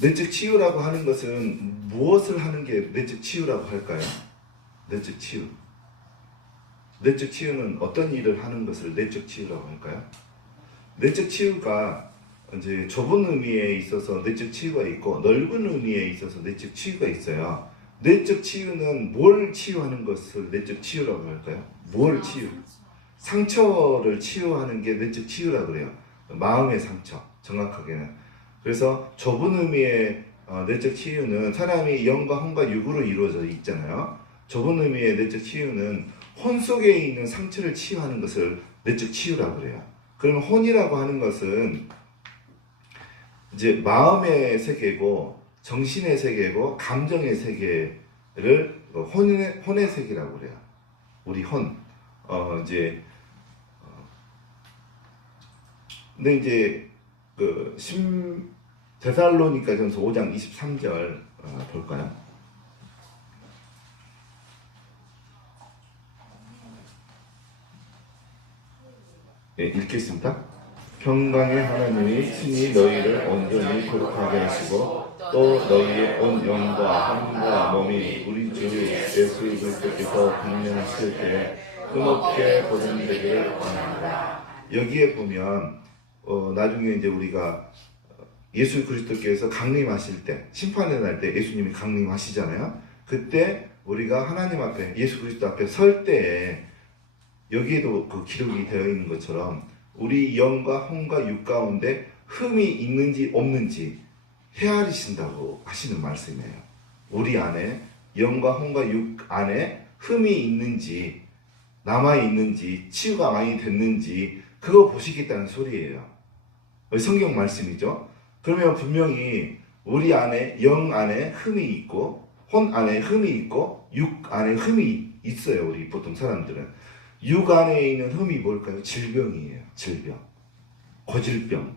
내적 치유라고 하는 것은 무엇을 하는 게 내적 치유라고 할까요? 내적 치유. 내적 치유는 어떤 일을 하는 것을 내적 치유라고 할까요? 내적 치유가 이제 좁은 의미에 있어서 내적 치유가 있고 넓은 의미에 있어서 내적 치유가 있어요. 내적 치유는 뭘 치유하는 것을 내적 치유라고 할까요? 뭘 치유? 상처를 치유하는 게 내적 치유라고 그래요. 마음의 상처, 정확하게는. 그래서 좁은 의미의 내적 치유는 사람이 영과 혼과 육으로 이루어져 있잖아요. 좁은 의미의 내적 치유는 혼 속에 있는 상처를 치유하는 것을 내적 치유라고 그래요. 그러면 혼이라고 하는 것은 이제 마음의 세계고 정신의 세계고 감정의 세계를 혼의 세계라고 그래요. 우리 혼. 근데 이제 그 데살로니가전서 5장 23절 볼까요? 네, 읽겠습니다. 평강의 하나님이 친히 너희를 온전히 거룩하게 하시고 또 너희의 온 영과 혼과 몸이 우리 주 예수 그리스도께서 분명하실 때 흠없게 보존되기를 원합니다. 여기에 보면 나중에 이제 우리가 예수 그리스도께서 강림하실 때, 심판의 날 때 예수님이 강림하시잖아요. 그때 우리가 하나님 앞에, 예수 그리스도 앞에 설 때에 여기에도 그 기록이 되어 있는 것처럼 우리 영과 혼과 육 가운데 흠이 있는지 없는지 헤아리신다고 하시는 말씀이에요. 우리 안에 영과 혼과 육 안에 흠이 있는지 남아 있는지 치유가 많이 됐는지 그거 보시겠다는 소리예요. 성경 말씀이죠. 그러면 분명히 우리 안에 영 안에 흠이 있고 혼 안에 흠이 있고 육 안에 흠이 있어요. 우리 보통 사람들은 육 안에 있는 흠이 뭘까요? 질병이에요. 질병, 고질병.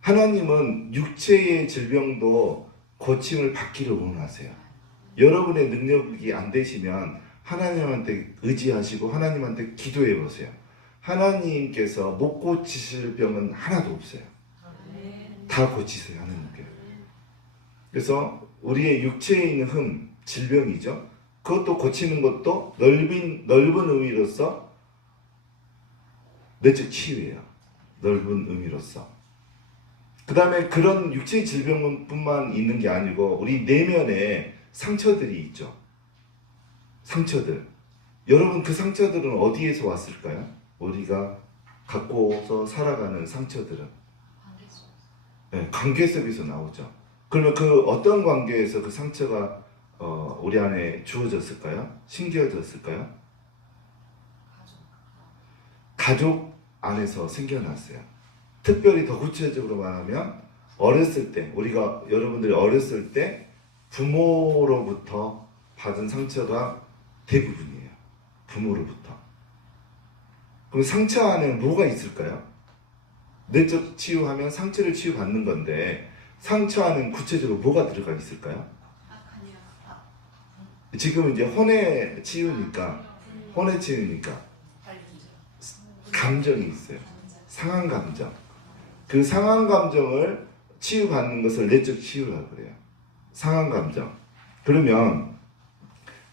하나님은 육체의 질병도 고침을 받기를 원하세요. 여러분의 능력이 안 되시면 하나님한테 의지하시고 하나님한테 기도해 보세요. 하나님께서 못 고치실 병은 하나도 없어요. 다 고치세요, 하나님께. 그래서 우리의 육체에 있는 흠, 질병이죠. 그것도 고치는 것도 넓은 의미로서 내적 치유예요. 넓은 의미로서. 그 다음에 그런 육체의 질병뿐만 있는 게 아니고 우리 내면에 상처들이 있죠. 상처들. 여러분 그 상처들은 어디에서 왔을까요? 우리가 갖고서 살아가는 상처들은 관계 속에서 나오죠. 그러면 그 어떤 관계에서 그 상처가 우리 안에 주어졌을까요? 심겨졌을까요? 가족 안에서 생겨났어요. 특별히 더 구체적으로 말하면 어렸을 때 여러분들이 어렸을 때 부모로부터 받은 상처가 대부분이에요. 부모로부터. 그럼 상처 안에 뭐가 있을까요? 내적 치유하면 상처를 치유받는 건데 상처 안에 구체적으로 뭐가 들어가 있을까요? 지금 이제 혼의 치유니까 감정이 있어요. 상한 감정. 그 상한 감정을 치유받는 것을 내적 치유라고 그래요. 상한 감정. 그러면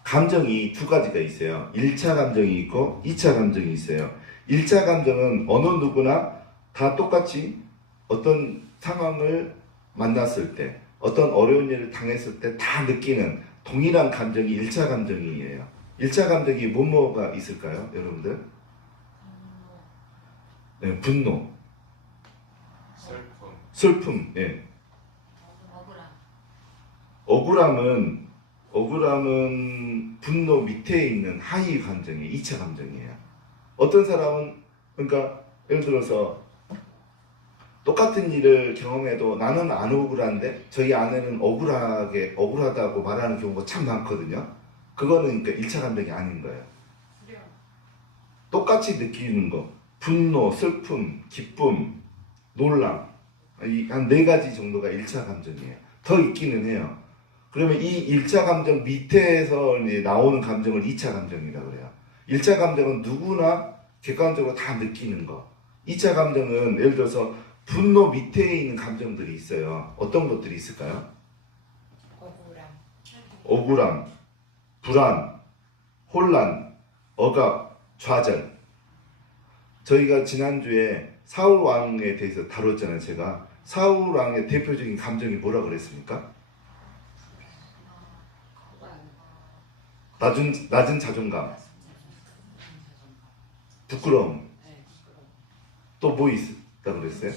감정이 두 가지가 있어요. 1차 감정이 있고 2차 감정이 있어요. 1차 감정은 어느 누구나 다 똑같이 어떤 상황을 만났을 때, 어떤 어려운 일을 당했을 때 다 느끼는 동일한 감정이 1차 감정이에요. 1차 감정이 뭐가 있을까요, 여러분들? 네, 분노. 슬픔. 예. 억울함은 분노 밑에 있는 하위 감정이 2차 감정이에요. 어떤 사람은 그러니까 예를 들어서 똑같은 일을 경험해도 나는 안 억울한데 저희 아내는 억울하다고 말하는 경우가 참 많거든요. 그거는 그러니까 1차 감정이 아닌 거예요. 똑같이 느끼는 거, 분노, 슬픔, 기쁨, 놀람, 한 4가지 정도가 1차 감정이에요. 더 있기는 해요. 그러면 이 1차 감정 밑에서 나오는 감정을 2차 감정이라고 그래요. 1차 감정은 누구나 객관적으로 다 느끼는 거. 2차 감정은 예를 들어서 분노 밑에 있는 감정들이 있어요. 어떤 것들이 있을까요? 억울함, 불안, 혼란, 억압, 좌절. 저희가 지난주에 사울 왕에 대해서 다뤘잖아요. 제가 사울 왕의 대표적인 감정이 뭐라 그랬습니까? 낮은 자존감, 부끄러움. 또 뭐 있다고 그랬어요?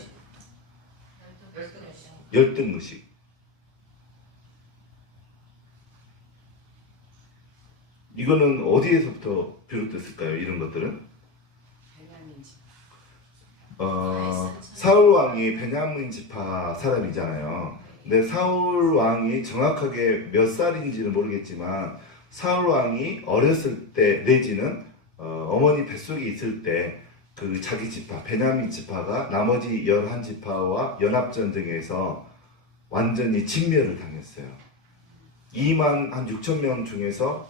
열등의식. 이거는 어디에서부터 비롯됐을까요? 이런 것들은? 사울 왕이 베냐민 지파 사람이잖아요. 근데 사울 왕이 정확하게 몇 살인지는 모르겠지만 사울 왕이 어렸을 때 내지는 어머니 뱃속에 있을 때 그 자기 지파 베냐민 지파가 나머지 11지파와 연합전쟁에서 완전히 진멸을 당했어요. 2만 한 6천 명 중에서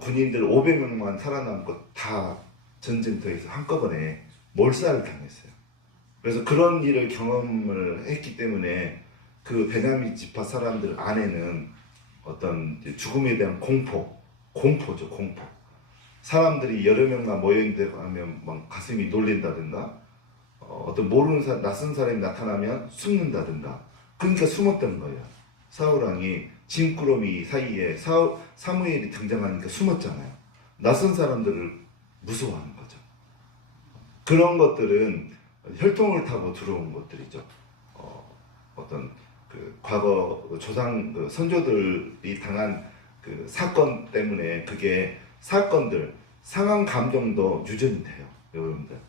군인들 500명만 살아남고 다 전쟁터에서 한꺼번에 몰살을 당했어요. 그래서 그런 일을 경험을 했기 때문에 그 베냐민 지파 사람들 안에는 어떤 죽음에 대한 공포죠, 공포. 사람들이 여러 명만 모여있는데 하면 막 가슴이 놀린다든가, 어떤 모르는 낯선 사람이 나타나면 숨는다든가. 그러니까 숨었던 거예요. 사울 왕이 진꾸러미 사이에 사무엘이 등장하니까 숨었잖아요. 낯선 사람들을 무서워하는 거죠. 그런 것들은 혈통을 타고 들어온 것들이죠. 어떤 그 과거 조상 선조들이 당한 그 사건 때문에 그게 사건들 상한 감정도 유전이 돼요, 여러분들.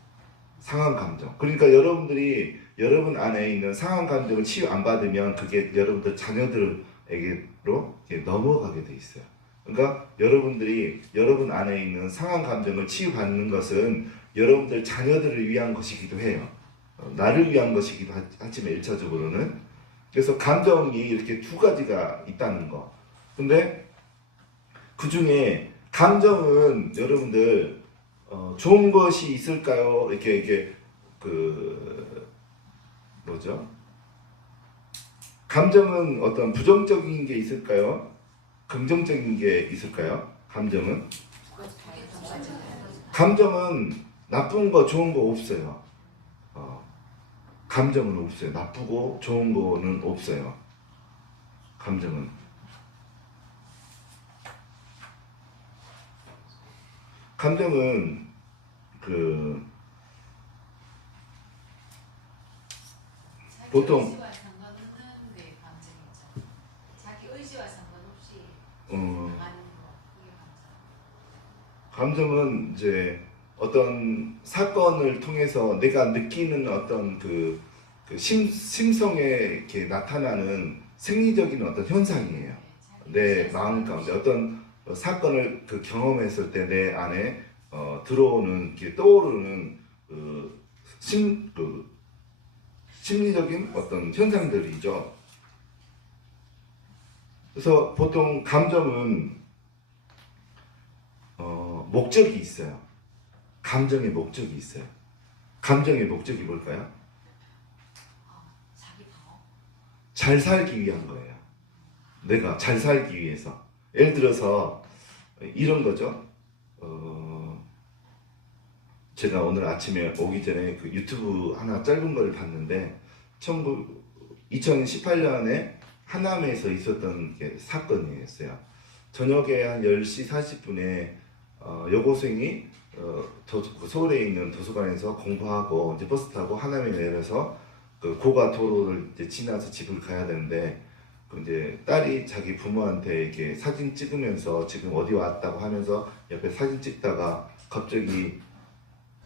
상한 감정. 그러니까 여러분들이 여러분 안에 있는 상한 감정을 치유 안 받으면 그게 여러분들 자녀들에게로 넘어가게 돼 있어요. 그러니까 여러분들이 여러분 안에 있는 상한 감정을 치유받는 것은 여러분들 자녀들을 위한 것이기도 해요. 나를 위한 것이기도 하지만 1차적으로는. 그래서 감정이 이렇게 두 가지가 있다는 거. 근데 그 중에 감정은 여러분들 좋은 것이 있을까요? 이렇게 뭐죠? 감정은 어떤 부정적인 게 있을까요? 긍정적인 게 있을까요? 감정은 나쁜 거 좋은 거 없어요. 감정은 없어요. 나쁘고 좋은 거는 없어요. 감정은. 감정은 보통 의지와 상관없는 게 감정이죠. 자기 의지와 상관없이 하는 거, 이게 감정은 이제 어떤 사건을 통해서 내가 느끼는 어떤 심성에 이렇게 나타나는 생리적인 어떤 현상이에요. 내 마음 가운데 어떤 사건을 경험했을 때 내 안에 들어오는 떠오르는 심리적인 어떤 현상들이죠. 그래서 보통 감정은 목적이 있어요. 감정의 목적이 있어요. 감정의 목적이 뭘까요? 자기 방어. 잘 살기 위한 거예요. 내가 잘 살기 위해서. 예를 들어서 이런 거죠. 제가 오늘 아침에 오기 전에 그 유튜브 하나 짧은 걸 봤는데 2018년에 하남에서 있었던 사건이었어요. 저녁에 한 10시 40분에 여고생이 서울에 있는 도서관에서 공부하고 이제 버스 타고 하남에 내려서 그 고가 도로를 이제 지나서 집을 가야 되는데 이제 딸이 자기 부모한테 이렇게 사진 찍으면서 지금 어디 왔다고 하면서 옆에 사진 찍다가 갑자기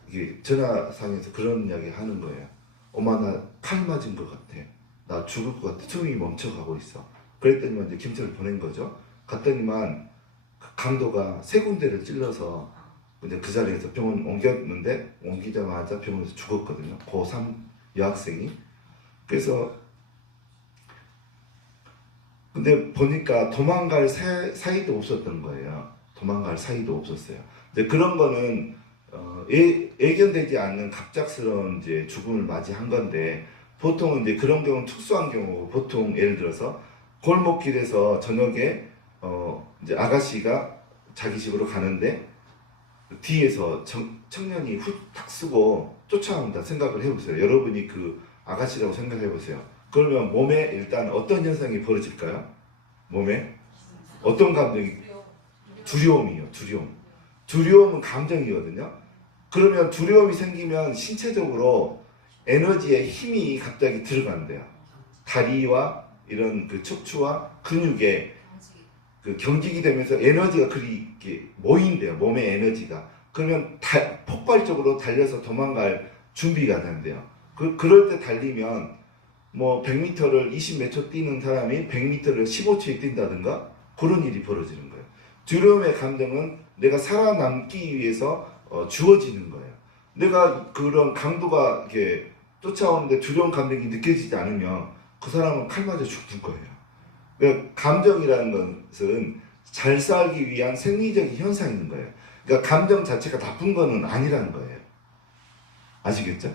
이게 전화상에서 그런 이야기 하는 거예요. 엄마 나 칼 맞은 것 같아. 나 죽을 것 같아. 숨이 멈춰가고 있어. 그랬더니만 이제 경찰을 보낸 거죠. 갔더니만 그 강도가 3군데를 찔러서 이제 그 자리에서 병원 옮겼는데 옮기자마자 병원에서 죽었거든요. 고3 여학생이. 그래서 근데 보니까 도망갈 사이도 없었던 거예요. 도망갈 사이도 없었어요. 이제 그런 거는 예견되지 않는 갑작스러운 이제 죽음을 맞이한 건데 보통은 이제 그런 경우는 특수한 경우고, 보통 예를 들어서 골목길에서 저녁에 이제 아가씨가 자기 집으로 가는데 뒤에서 청년이 후딱 쓰고 쫓아온다 생각을 해보세요. 여러분이 그 아가씨라고 생각해보세요. 그러면 몸에 일단 어떤 현상이 벌어질까요? 몸에 어떤 감정이? 두려움이요. 두려움은 감정이거든요. 그러면 두려움이 생기면 신체적으로 에너지에 힘이 갑자기 들어간대요. 다리와 이런 그 척추와 근육에 그 경직이 되면서 에너지가 그렇게 모인대요. 몸의 에너지가. 그러면 폭발적으로 달려서 도망갈 준비가 된대요. 그럴 때 달리면 뭐 100m를 20 몇 초 뛰는 사람이 100m를 15초에 뛴다든가 그런 일이 벌어지는 거예요. 두려움의 감정은 내가 살아남기 위해서 주어지는 거예요. 내가 그런 강도가 이렇게 쫓아오는데 두려운 감정이 느껴지지 않으면 그 사람은 칼 맞아 죽는 거예요. 그러니까 감정이라는 것은 잘 살기 위한 생리적인 현상인 거예요. 그러니까 감정 자체가 나쁜 거는 아니라는 거예요. 아시겠죠?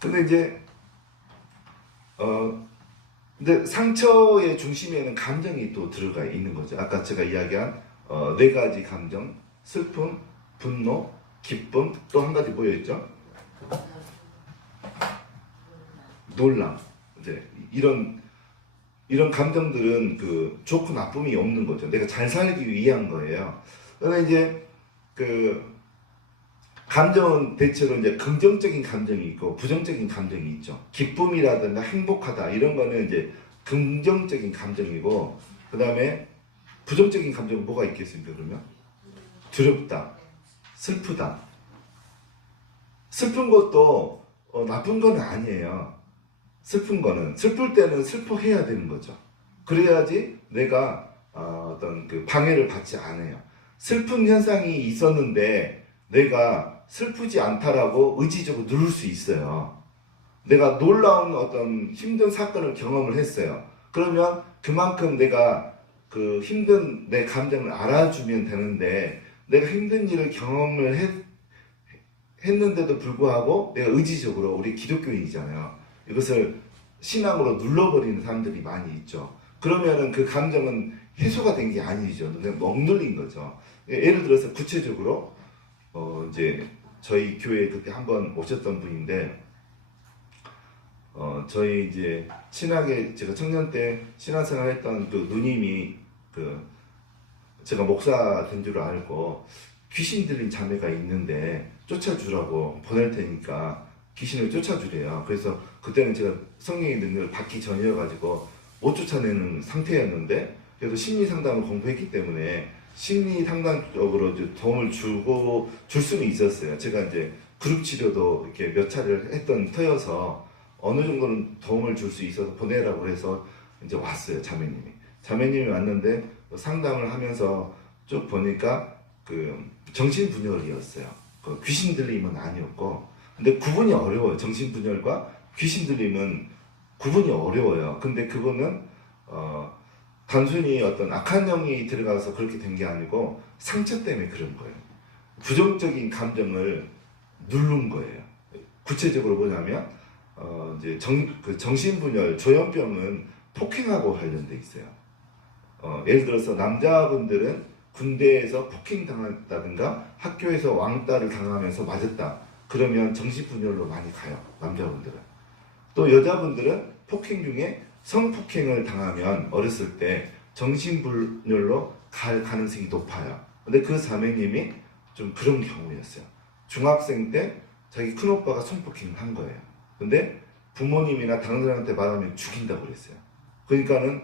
근데 이제 근데 상처의 중심에는 감정이 또 들어가 있는 거죠. 아까 제가 이야기한 네 가지 감정, 슬픔, 분노, 기쁨, 또 한 가지 뭐였죠? 놀람. 이제 이런 감정들은 그 좋고 나쁨이 없는 거죠. 내가 잘 살기 위한 거예요. 그런데 이제 그 감정은 대체로 이제 긍정적인 감정이 있고 부정적인 감정이 있죠. 기쁨이라든가 행복하다 이런 거는 이제 긍정적인 감정이고, 그 다음에 부정적인 감정은 뭐가 있겠습니까? 그러면 두렵다, 슬프다. 슬픈 것도 나쁜 건 아니에요. 슬플 때는 슬퍼해야 되는 거죠. 그래야지 내가 어떤 그 방해를 받지 않아요. 슬픈 현상이 있었는데 내가 슬프지 않다라고 의지적으로 누를 수 있어요. 내가 놀라운 어떤 힘든 사건을 경험을 했어요. 그러면 그만큼 내가 그 힘든 내 감정을 알아주면 되는데, 내가 힘든 일을 경험을 했는데도 불구하고 내가 의지적으로, 우리 기독교인이잖아요, 이것을 신앙으로 눌러버리는 사람들이 많이 있죠. 그러면은 그 감정은 해소가 된 게 아니죠. 그냥 억눌린 거죠. 예를 들어서 구체적으로 이제 저희 교회에 그때 한번 오셨던 분인데, 저희 이제 친하게 제가 청년 때 신앙생활 했던 그 누님이 제가 목사 된 줄 알고 귀신 들린 자매가 있는데 쫓아주라고 보낼 테니까 귀신을 쫓아주래요. 그래서 그때는 제가 성령의 능력을 받기 전이어가지고 못 쫓아내는 상태였는데, 그래도 심리 상담을 공부했기 때문에 심리 상담적으로 도움을 줄 수는 있었어요. 제가 이제 그룹 치료도 이렇게 몇 차례를 했던 터여서 어느 정도는 도움을 줄 수 있어서 보내라고 해서 이제 왔어요. 자매님이 왔는데 상담을 하면서 쭉 보니까 그 정신분열이었어요. 그 귀신 들림은 아니었고, 근데 구분이 어려워요. 정신분열과 귀신 들림은 구분이 어려워요. 근데 그거는 단순히 어떤 악한 영이 들어가서 그렇게 된 게 아니고 상처 때문에 그런 거예요. 부정적인 감정을 누른 거예요. 구체적으로 뭐냐면 이제 정신분열, 조현병은 폭행하고 관련돼 있어요. 예를 들어서 남자분들은 군대에서 폭행당했다든가 학교에서 왕따를 당하면서 맞았다. 그러면 정신분열로 많이 가요. 남자분들은. 또 여자분들은 폭행 중에 성폭행을 당하면 어렸을 때 정신분열로 갈 가능성이 높아요. 근데 그 자매님이 좀 그런 경우였어요. 중학생 때 자기 큰오빠가 성폭행을 한 거예요. 근데 부모님이나 다른 사람한테 말하면 죽인다고 그랬어요. 그러니까는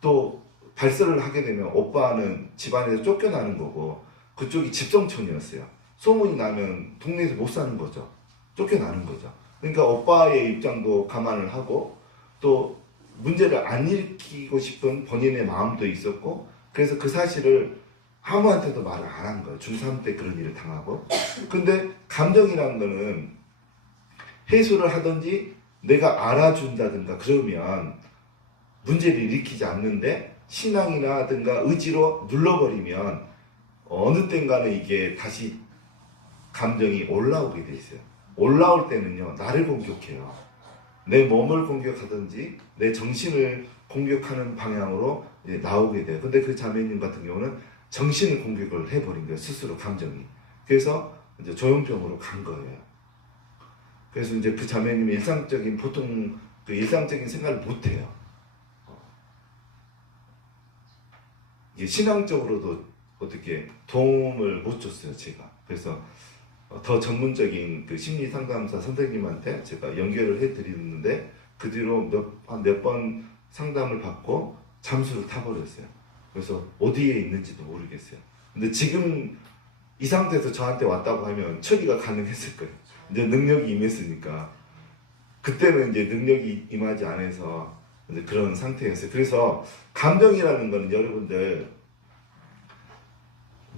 또 발설을 하게 되면 오빠는 집안에서 쫓겨나는 거고, 그쪽이 집성촌이었어요. 소문이 나면 동네에서 못 사는 거죠. 쫓겨나는 거죠. 그러니까 오빠의 입장도 감안을 하고 또 문제를 안 일으키고 싶은 본인의 마음도 있었고, 그래서 그 사실을 아무한테도 말을 안 한 거예요. 중3 때 그런 일을 당하고. 근데 감정이라는 거는 해소를 하든지 내가 알아준다든가 그러면 문제를 일으키지 않는데, 신앙이라든가 의지로 눌러버리면 어느 땐가는 이게 다시 감정이 올라오게 돼 있어요. 올라올 때는요, 나를 공격해요. 내 몸을 공격하든지 내 정신을 공격하는 방향으로 이제 나오게 돼요. 근데 그 자매님 같은 경우는 정신을 공격을 해버린 거예요. 스스로 감정이. 그래서 이제 조현병으로 간 거예요. 그래서 이제 그 자매님이 보통 그 일상적인 생활을 못 해요. 이게 신앙적으로도 어떻게 도움을 못 줬어요, 제가. 그래서 더 전문적인 그 심리 상담사 선생님한테 제가 연결을 해드리는데 그 뒤로 몇 번 상담을 받고 잠수를 타버렸어요. 그래서 어디에 있는지도 모르겠어요. 근데 지금 이 상태에서 저한테 왔다고 하면 처리가 가능했을 거예요. 이제 능력이 임했으니까. 그때는 이제 능력이 임하지 않아서 이제 그런 상태였어요. 그래서 감정이라는 거는 여러분들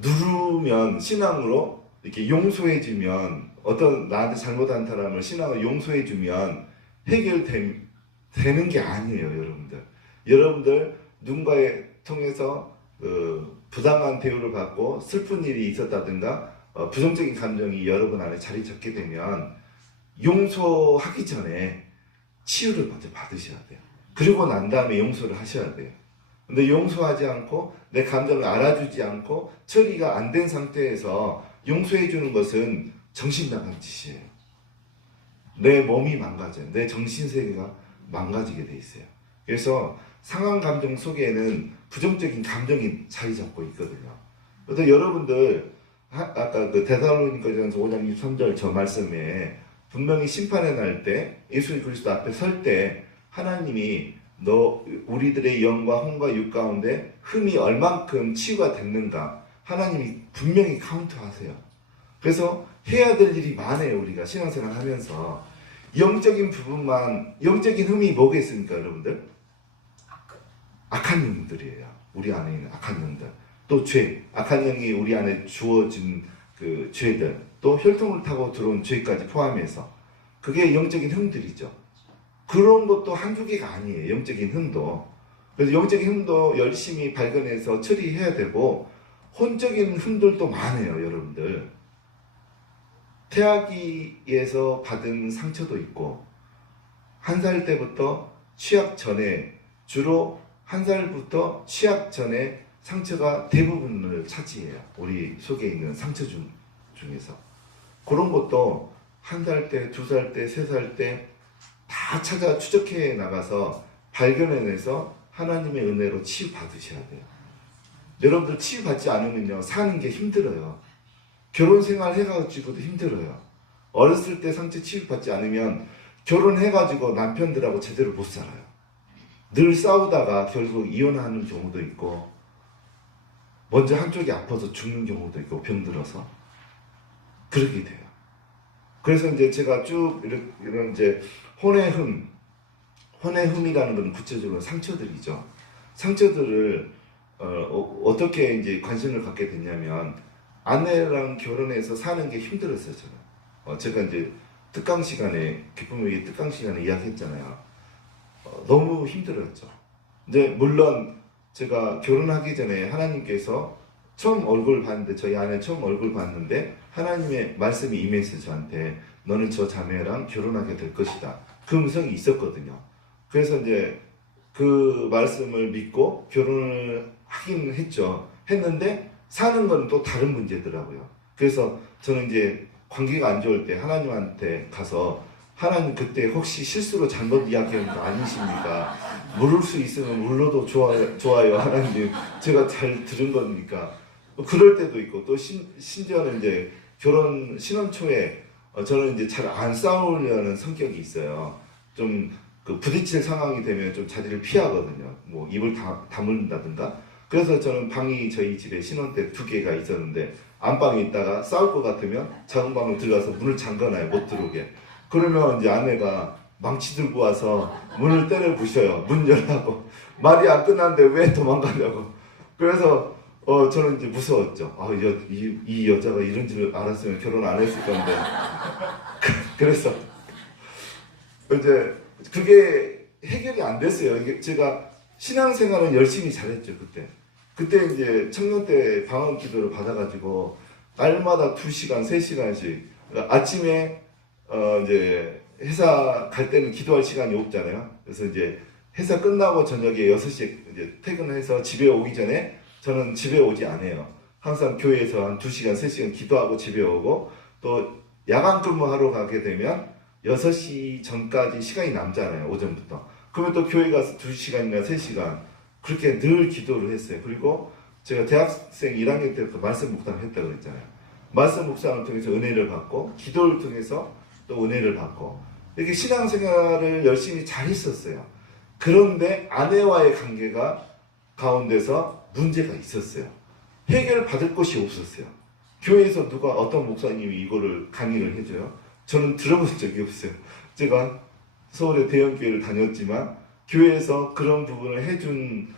누르면 신앙으로 이렇게 용서해주면 어떤 나한테 잘못한 사람을 신앙으로 용서해주면 해결되는 게 아니에요, 여러분들. 여러분들 누군가에 통해서 부당한 대우를 받고 슬픈 일이 있었다든가 부정적인 감정이 여러분 안에 자리 잡게 되면 용서하기 전에 치유를 먼저 받으셔야 돼요. 그리고 난 다음에 용서를 하셔야 돼요. 근데 용서하지 않고 내 감정을 알아주지 않고 처리가 안 된 상태에서 용서해 주는 것은 정신 나간 짓이에요. 내 몸이 망가져요. 내 정신세계가 망가지게 돼 있어요. 그래서 상한 감정 속에는 부정적인 감정이 자리 잡고 있거든요. 그래서 여러분들 아까 그 데살로니가전서 5장 23절 저 말씀에 분명히 심판의 날 때 예수 그리스도 앞에 설 때 하나님이 우리들의 영과 혼과 육 가운데 흠이 얼만큼 치유가 됐는가 하나님이 분명히 카운트하세요. 그래서 해야 될 일이 많아요. 우리가 신앙생활 하면서 영적인 부분만, 영적인 흠이 뭐겠습니까 여러분들? 악한 영들이에요. 우리 안에 있는 악한 영들. 또 죄, 악한 영이 우리 안에 주어진 그 죄들, 또 혈통을 타고 들어온 죄까지 포함해서 그게 영적인 흠들이죠. 그런 것도 한두 개가 아니에요. 영적인 흠도. 그래서 영적인 흠도 열심히 발견해서 처리해야 되고 혼적인 흠들도 많아요. 여러분들. 태아기에서 받은 상처도 있고 1살 때부터 취약 전에 주로 1살부터 취약 전에 상처가 대부분을 차지해요. 우리 속에 있는 상처 중에서. 그런 것도 1살 때, 2살 때, 3살 때 다 찾아 추적해 나가서 발견해내서 하나님의 은혜로 치유받으셔야 돼요. 여러분들 치유받지 않으면요 사는 게 힘들어요. 결혼 생활 해가지고도 힘들어요. 어렸을 때 상처 치유받지 않으면 결혼해가지고 남편들하고 제대로 못 살아요. 늘 싸우다가 결국 이혼하는 경우도 있고 먼저 한쪽이 아파서 죽는 경우도 있고 병들어서 그러게 돼요. 그래서 이제 제가 쭉 이런 이제 혼의 흠이라는 건 구체적으로 상처들이죠. 상처들을 어떻게 이제 관심을 갖게 됐냐면 아내랑 결혼해서 사는 게 힘들었어요. 저는. 제가 이제 특강 시간에 기쁨의 특강 시간에 이야기했잖아요. 너무 힘들었죠. 근데 물론 제가 결혼하기 전에 하나님께서 처음 얼굴 봤는데 저희 아내 처음 얼굴 봤는데 하나님의 말씀이 임했어요. 저한테 너는 저 자매랑 결혼하게 될 것이다. 그 음성이 있었거든요. 그래서 이제 그 말씀을 믿고 결혼을 하긴 했죠. 했는데 사는 건 또 다른 문제더라고요. 그래서 저는 이제 관계가 안 좋을 때 하나님한테 가서 하나님 그때 혹시 실수로 잘못 이야기한 거 아니십니까? 물을 수 있으면 물러도 좋아요 하나님. 제가 잘 들은 겁니까? 그럴 때도 있고 또 심지어는 이제 결혼 신혼 초에 저는 이제 잘 안 싸우려는 성격이 있어요. 좀 그 부딪힐 상황이 되면 좀 자리를 피하거든요. 뭐 입을 다문다든가. 그래서 저는 방이 저희 집에 신혼 때 2개가 있었는데 안방에 있다가 싸울 것 같으면 작은 방으로 들어가서 문을 잠가놔요. 못 들어오게. 그러면 이제 아내가 망치 들고 와서 문을 때려 부셔요. 문 열라고. 말이 안 끝났는데 왜 도망가냐고. 그래서 저는 이제 무서웠죠. 이 여자가 이런 줄 알았으면 결혼 안 했을 건데. 그래서 이제 그게 해결이 안 됐어요. 이게 제가 신앙생활은 열심히 잘했죠. 그때 이제 청년 때 방언 기도를 받아가지고 날마다 2시간, 3시간씩 아침에 이제 회사 갈 때는 기도할 시간이 없잖아요. 그래서 이제 회사 끝나고 저녁에 6시에 이제 퇴근해서 집에 오기 전에 저는 집에 오지 않아요. 항상 교회에서 한 2시간, 3시간 기도하고 집에 오고, 또 야간 근무하러 가게 되면 6시 전까지 시간이 남잖아요. 오전부터. 그러면 또 교회 가서 2시간이나 3시간 그렇게 늘 기도를 했어요. 그리고 제가 대학생 1학년 때부터 말씀 묵상을 했다고 그랬잖아요. 말씀 묵상을 통해서 은혜를 받고, 기도를 통해서 또 은혜를 받고, 이렇게 신앙생활을 열심히 잘 했었어요. 그런데 아내와의 관계가 가운데서 문제가 있었어요. 해결받을 것이 없었어요. 교회에서 누가 어떤 목사님이 이거를 강의를 해줘요? 저는 들어본 적이 없어요. 제가 서울의 대형교회를 다녔지만 교회에서 그런 부분을 해주는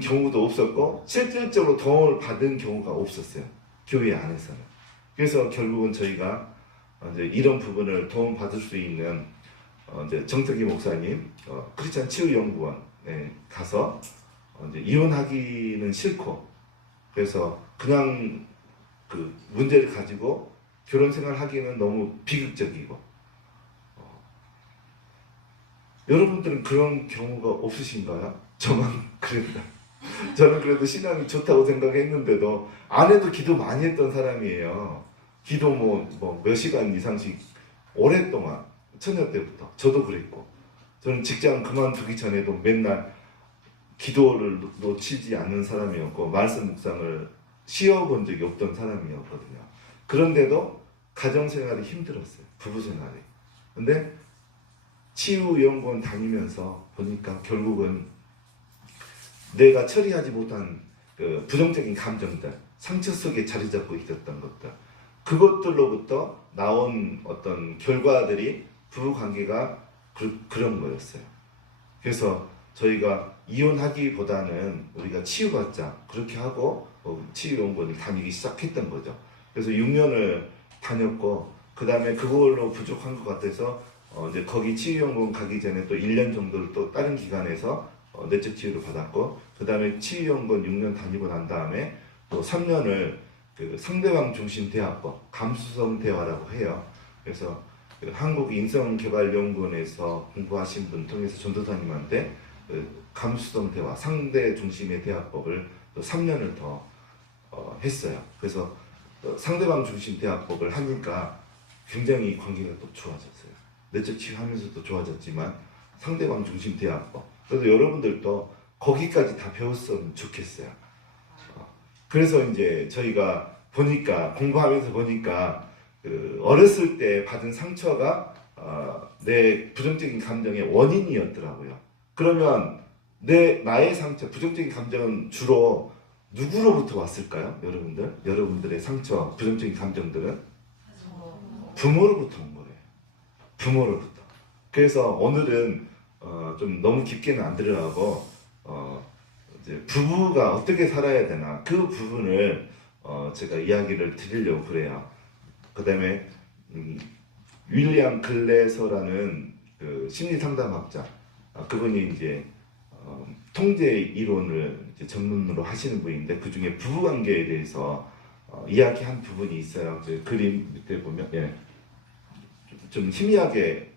경우도 없었고, 실질적으로 도움을 받은 경우가 없었어요. 교회 안에서는. 그래서 결국은 저희가 이제 이런 부분을 도움 받을 수 있는 이제 정택기 목사님 크리스찬 치유연구원에 가서 이제 이혼하기는 싫고, 그래서 그냥 그 문제를 가지고 결혼 생활하기는 너무 비극적이고, 여러분들은 그런 경우가 없으신가요? 저만 그랬다. 저는 그래도 신앙이 좋다고 생각했는데도 아내도 기도 많이 했던 사람이에요. 기도 뭐 몇 시간 이상씩 오랫동안 처녀 때부터 저도 그랬고, 저는 직장 그만두기 전에도 맨날 기도를 놓치지 않는 사람이었고 말씀 묵상을 쉬어본 적이 없던 사람이었거든요. 그런데도 가정생활이 힘들었어요. 부부생활이. 근데 치유연구원 다니면서 보니까 결국은 내가 처리하지 못한 그 부정적인 감정들, 상처 속에 자리 잡고 있었던 것들, 그것들로부터 나온 어떤 결과들이 부부관계가 그런 거였어요. 그래서 저희가 이혼하기보다는 우리가 치유받자 그렇게 하고 치유연구원을 다니기 시작했던 거죠. 그래서 6년을 다녔고, 그 다음에 그걸로 부족한 것 같아서 이제 거기 치유연구원 가기 전에 또 1년 정도를 또 다른 기관에서 내적 치유를 받았고, 그 다음에 치유연구원 6년 다니고 난 다음에 또 3년을 그 상대방 중심 대화법, 감수성 대화라고 해요. 그래서 그 한국인성개발연구원에서 공부하신 분 통해서 전도사님한테 그 감수성 대화, 상대 중심의 대화법을 또 3년을 더 했어요. 그래서 상대방 중심 대화법을 하니까 굉장히 관계가 또 좋아졌어요. 내적 치유하면서도 좋아졌지만 상대방 중심 대화법. 그래서 여러분들도 거기까지 다 배웠으면 좋겠어요. 그래서 이제 저희가 보니까, 공부하면서 보니까 그 어렸을 때 받은 상처가 내 부정적인 감정의 원인이었더라고요. 그러면 나의 상처, 부정적인 감정은 주로 누구로부터 왔을까요? 여러분들의 상처, 부정적인 감정들은 부모로부터 온 거예요. 부모로부터. 그래서 오늘은 좀 너무 깊게는 안 들어가고 이제 부부가 어떻게 살아야 되나 그 부분을 제가 이야기를 드리려고 그래요. 그 다음에 윌리엄 글래서라는 그 심리 상담학자, 그분이 이제 통제 이론을 이제 전문으로 하시는 분인데, 그 중에 부부관계에 대해서 이야기한 부분이 있어요. 이제 그림 밑에 보면 좀 희미하게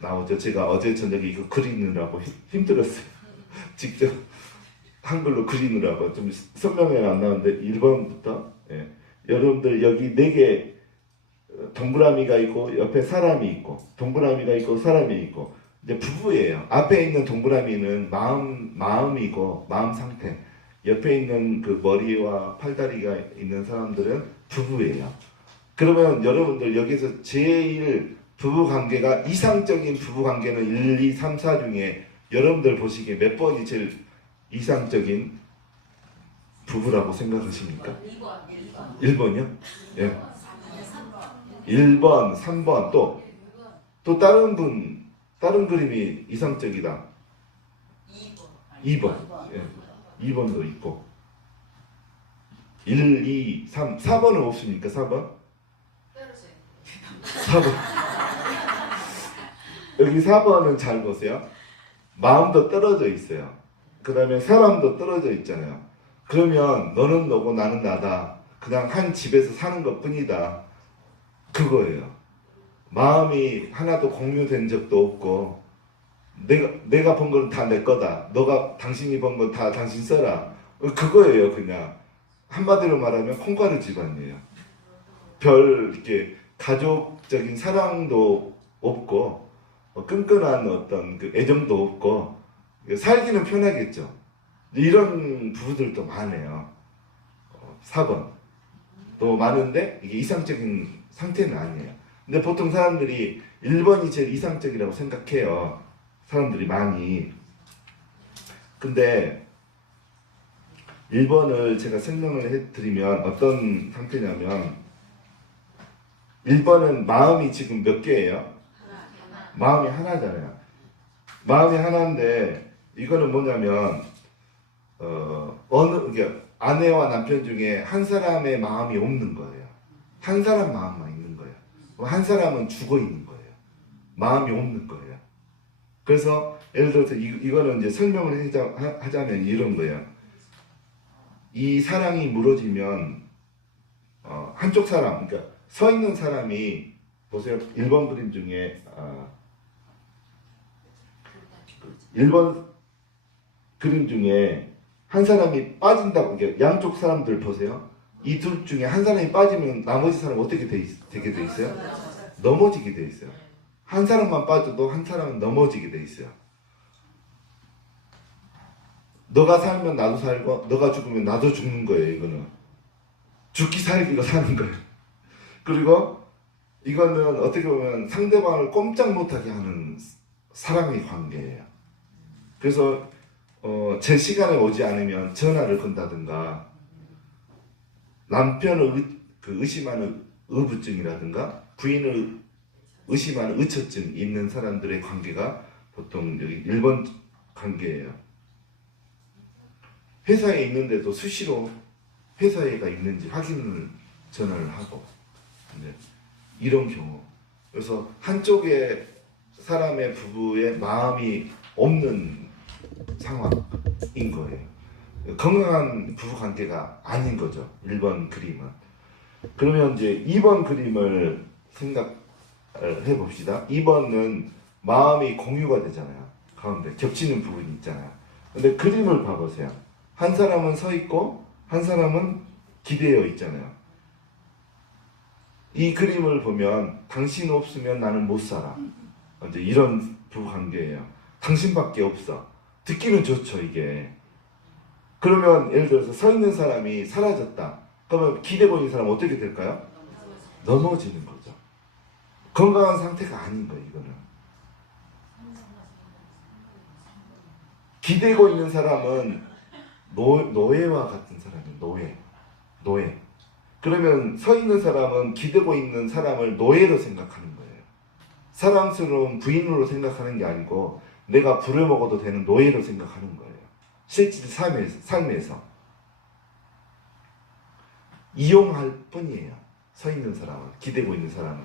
나오죠. 제가 어제 저녁에 이거 그리느라고 힘들었어요. 직접 한글로 그리느라고 좀 선명히 안 나오는데 1번부터 여러분들 여기 4개 동그라미가 있고 옆에 사람이 있고, 동그라미가 있고 사람이 있고, 이제 부부예요. 앞에 있는 동그라미는 마음이고 마음 상태, 옆에 있는 그 머리와 팔다리가 있는 사람들은 부부예요. 그러면 여러분들 여기서 제일 부부관계가 이상적인 부부관계는 1, 2, 3, 4 중에 여러분들 보시기에 몇 번이 제일 이상적인 부부라고 생각하십니까? 1번이요? 예. 1번, 3번, 또 다른 그림이 이상적이다. 2번. 예. 2번도 있고. 1, 2, 3, 4번은 없습니까? 4번? 4번. 여기 4번은 잘 보세요. 마음도 떨어져 있어요. 그 다음에 사람도 떨어져 있잖아요. 그러면 너는 너고 나는 나다. 그냥 한 집에서 사는 것 뿐이다. 그거예요. 마음이 하나도 공유된 적도 없고 내가 번 건 다 내 거다. 당신이 번 건 다 당신 써라. 그거예요. 그냥 한마디로 말하면 콩가루 집안이에요. 별 이렇게 가족적인 사랑도 없고 끈끈한 어떤 그 애정도 없고 살기는 편하겠죠. 이런 부부들도 많아요. 4번 또 많은데 이게 이상적인 상태는 아니에요. 근데 보통 사람들이 1번이 제일 이상적이라고 생각해요. 사람들이 많이. 근데 1번을 제가 설명을 해드리면 어떤 상태냐면 1번은 마음이 지금 몇 개예요? 마음이 하나잖아요. 마음이 하나인데 이거는 뭐냐면 그러니까 아내와 남편 중에 한 사람의 마음이 없는 거예요. 한 사람 마음만 있는 거예요. 한 사람은 죽어 있는 거예요. 마음이 없는 거예요. 그래서 예를 들어서 이거는 이제 설명을 하자면 이런 거예요. 이 사랑이 무너지면 한쪽 사람, 그러니까 서 있는 사람이 보세요. 1번 그림 중에 1번 그림 중에 한 사람이 빠진다고, 그러니까 양쪽 사람들 보세요. 이 둘 중에 한 사람이 빠지면 나머지 사람 어떻게 되게 돼 있어요? 넘어지게 돼 있어요. 한 사람만 빠져도 한 사람은 넘어지게 돼 있어요. 너가 살면 나도 살고 너가 죽으면 나도 죽는 거예요. 이거는 죽기 살기가 사는 거예요. 그리고 이거는 어떻게 보면 상대방을 꼼짝 못하게 하는 사랑의 관계예요. 그래서 제 시간에 오지 않으면 전화를 건다든가, 남편을 의심하는 의부증이라든가 부인을 의심하는 의처증 있는 사람들의 관계가 보통 여기 1번 관계예요. 회사에 있는데도 수시로 회사에가 있는지 확인을 전화를 하고, 이런 경우. 그래서 한쪽에 사람의 부부의 마음이 없는 상황인 거예요. 건강한 부부 관계가 아닌 거죠. 1번 그림은. 그러면 이제 2번 그림을 생각해 봅시다. 2번은 마음이 공유가 되잖아요. 가운데 겹치는 부분이 있잖아요. 근데 그림을 봐보세요. 한 사람은 서 있고 한 사람은 기대어 있잖아요. 이 그림을 보면 당신 없으면 나는 못 살아. 이제 이런 부부 관계예요. 당신밖에 없어. 듣기는 좋죠, 이게. 그러면 예를 들어서 서 있는 사람이 사라졌다. 그러면 기대 보이는 사람은 어떻게 될까요? 넘어지는 거죠. 건강한 상태가 아닌 거예요, 이거는. 기대고 있는 사람은 노예와 같은 사람이에요. 노예. 그러면 서 있는 사람은 기대고 있는 사람을 노예로 생각하는 거예요. 사랑스러운 부인으로 생각하는 게 아니고 내가 부려먹어도 되는 노예로 생각하는 거예요. 실제 삶에서 이용할 뿐이에요. 서 있는 사람은, 기대고 있는 사람은.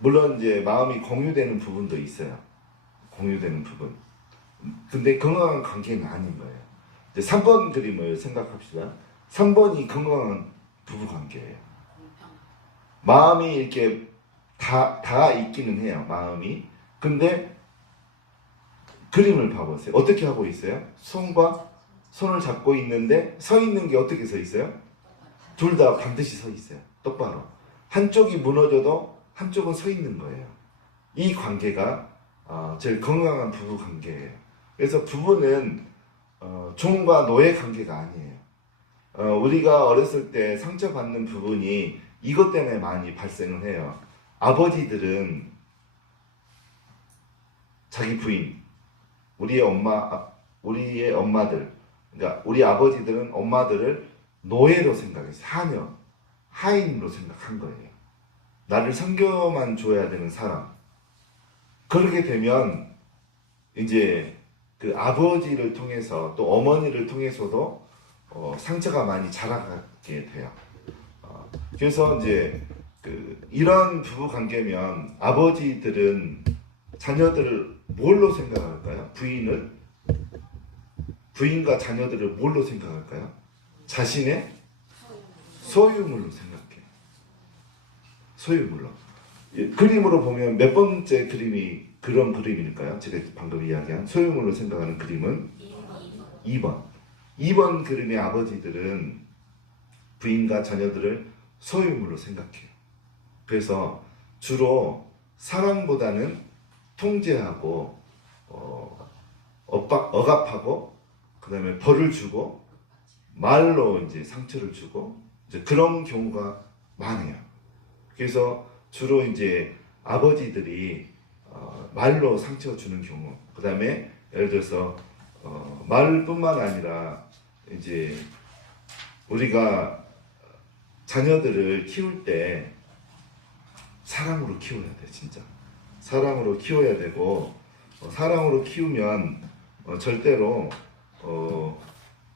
물론 이제 마음이 공유되는 부분도 있어요. 공유되는 부분. 근데 건강한 관계는 아닌 거예요. 이제 3번 그림을 생각합시다. 3번이 건강한 부부 관계예요. 마음이 이렇게 다 있기는 해요. 마음이. 근데 그림을 봐보세요. 어떻게 하고 있어요? 손을 잡고 있는데 서 있는 게 어떻게 서 있어요? 둘 다 반드시 서 있어요. 똑바로. 한쪽이 무너져도 한쪽은 서 있는 거예요. 이 관계가 제일 건강한 부부 관계예요. 그래서 부부는 종과 노예 관계가 아니에요. 우리가 어렸을 때 상처받는 부분이 이것 때문에 많이 발생을 해요. 아버지들은 자기 부인, 우리의 엄마들, 그러니까 우리 아버지들은 엄마들을 노예로 생각했어요. 하인으로 생각한 거예요. 나를 섬겨만 줘야 되는 사람. 그렇게 되면 이제 그 아버지를 통해서 또 어머니를 통해서도 상처가 많이 자라게 돼요. 그래서 이제 이런 부부 관계면 아버지들은 자녀들을 뭘로 생각할까요? 부인과 자녀들을 뭘로 생각할까요? 자신의 소유물로 생각해요. 소유물로. 그림으로 보면 몇 번째 그림이 그런 그림일까요? 제가 방금 이야기한 소유물로 생각하는 그림은 2번. 2번 그림의 아버지들은 부인과 자녀들을 소유물로 생각해요. 그래서 주로 사랑보다는 통제하고 억압하고 그다음에 벌을 주고 말로 이제 상처를 주고 이제 그런 경우가 많아요. 그래서 주로 이제 아버지들이 말로 상처 주는 경우, 그다음에 예를 들어서 말뿐만 아니라 이제 우리가 자녀들을 키울 때 사랑으로 키워야 돼. 진짜 사랑으로 키워야 되고 사랑으로 키우면 절대로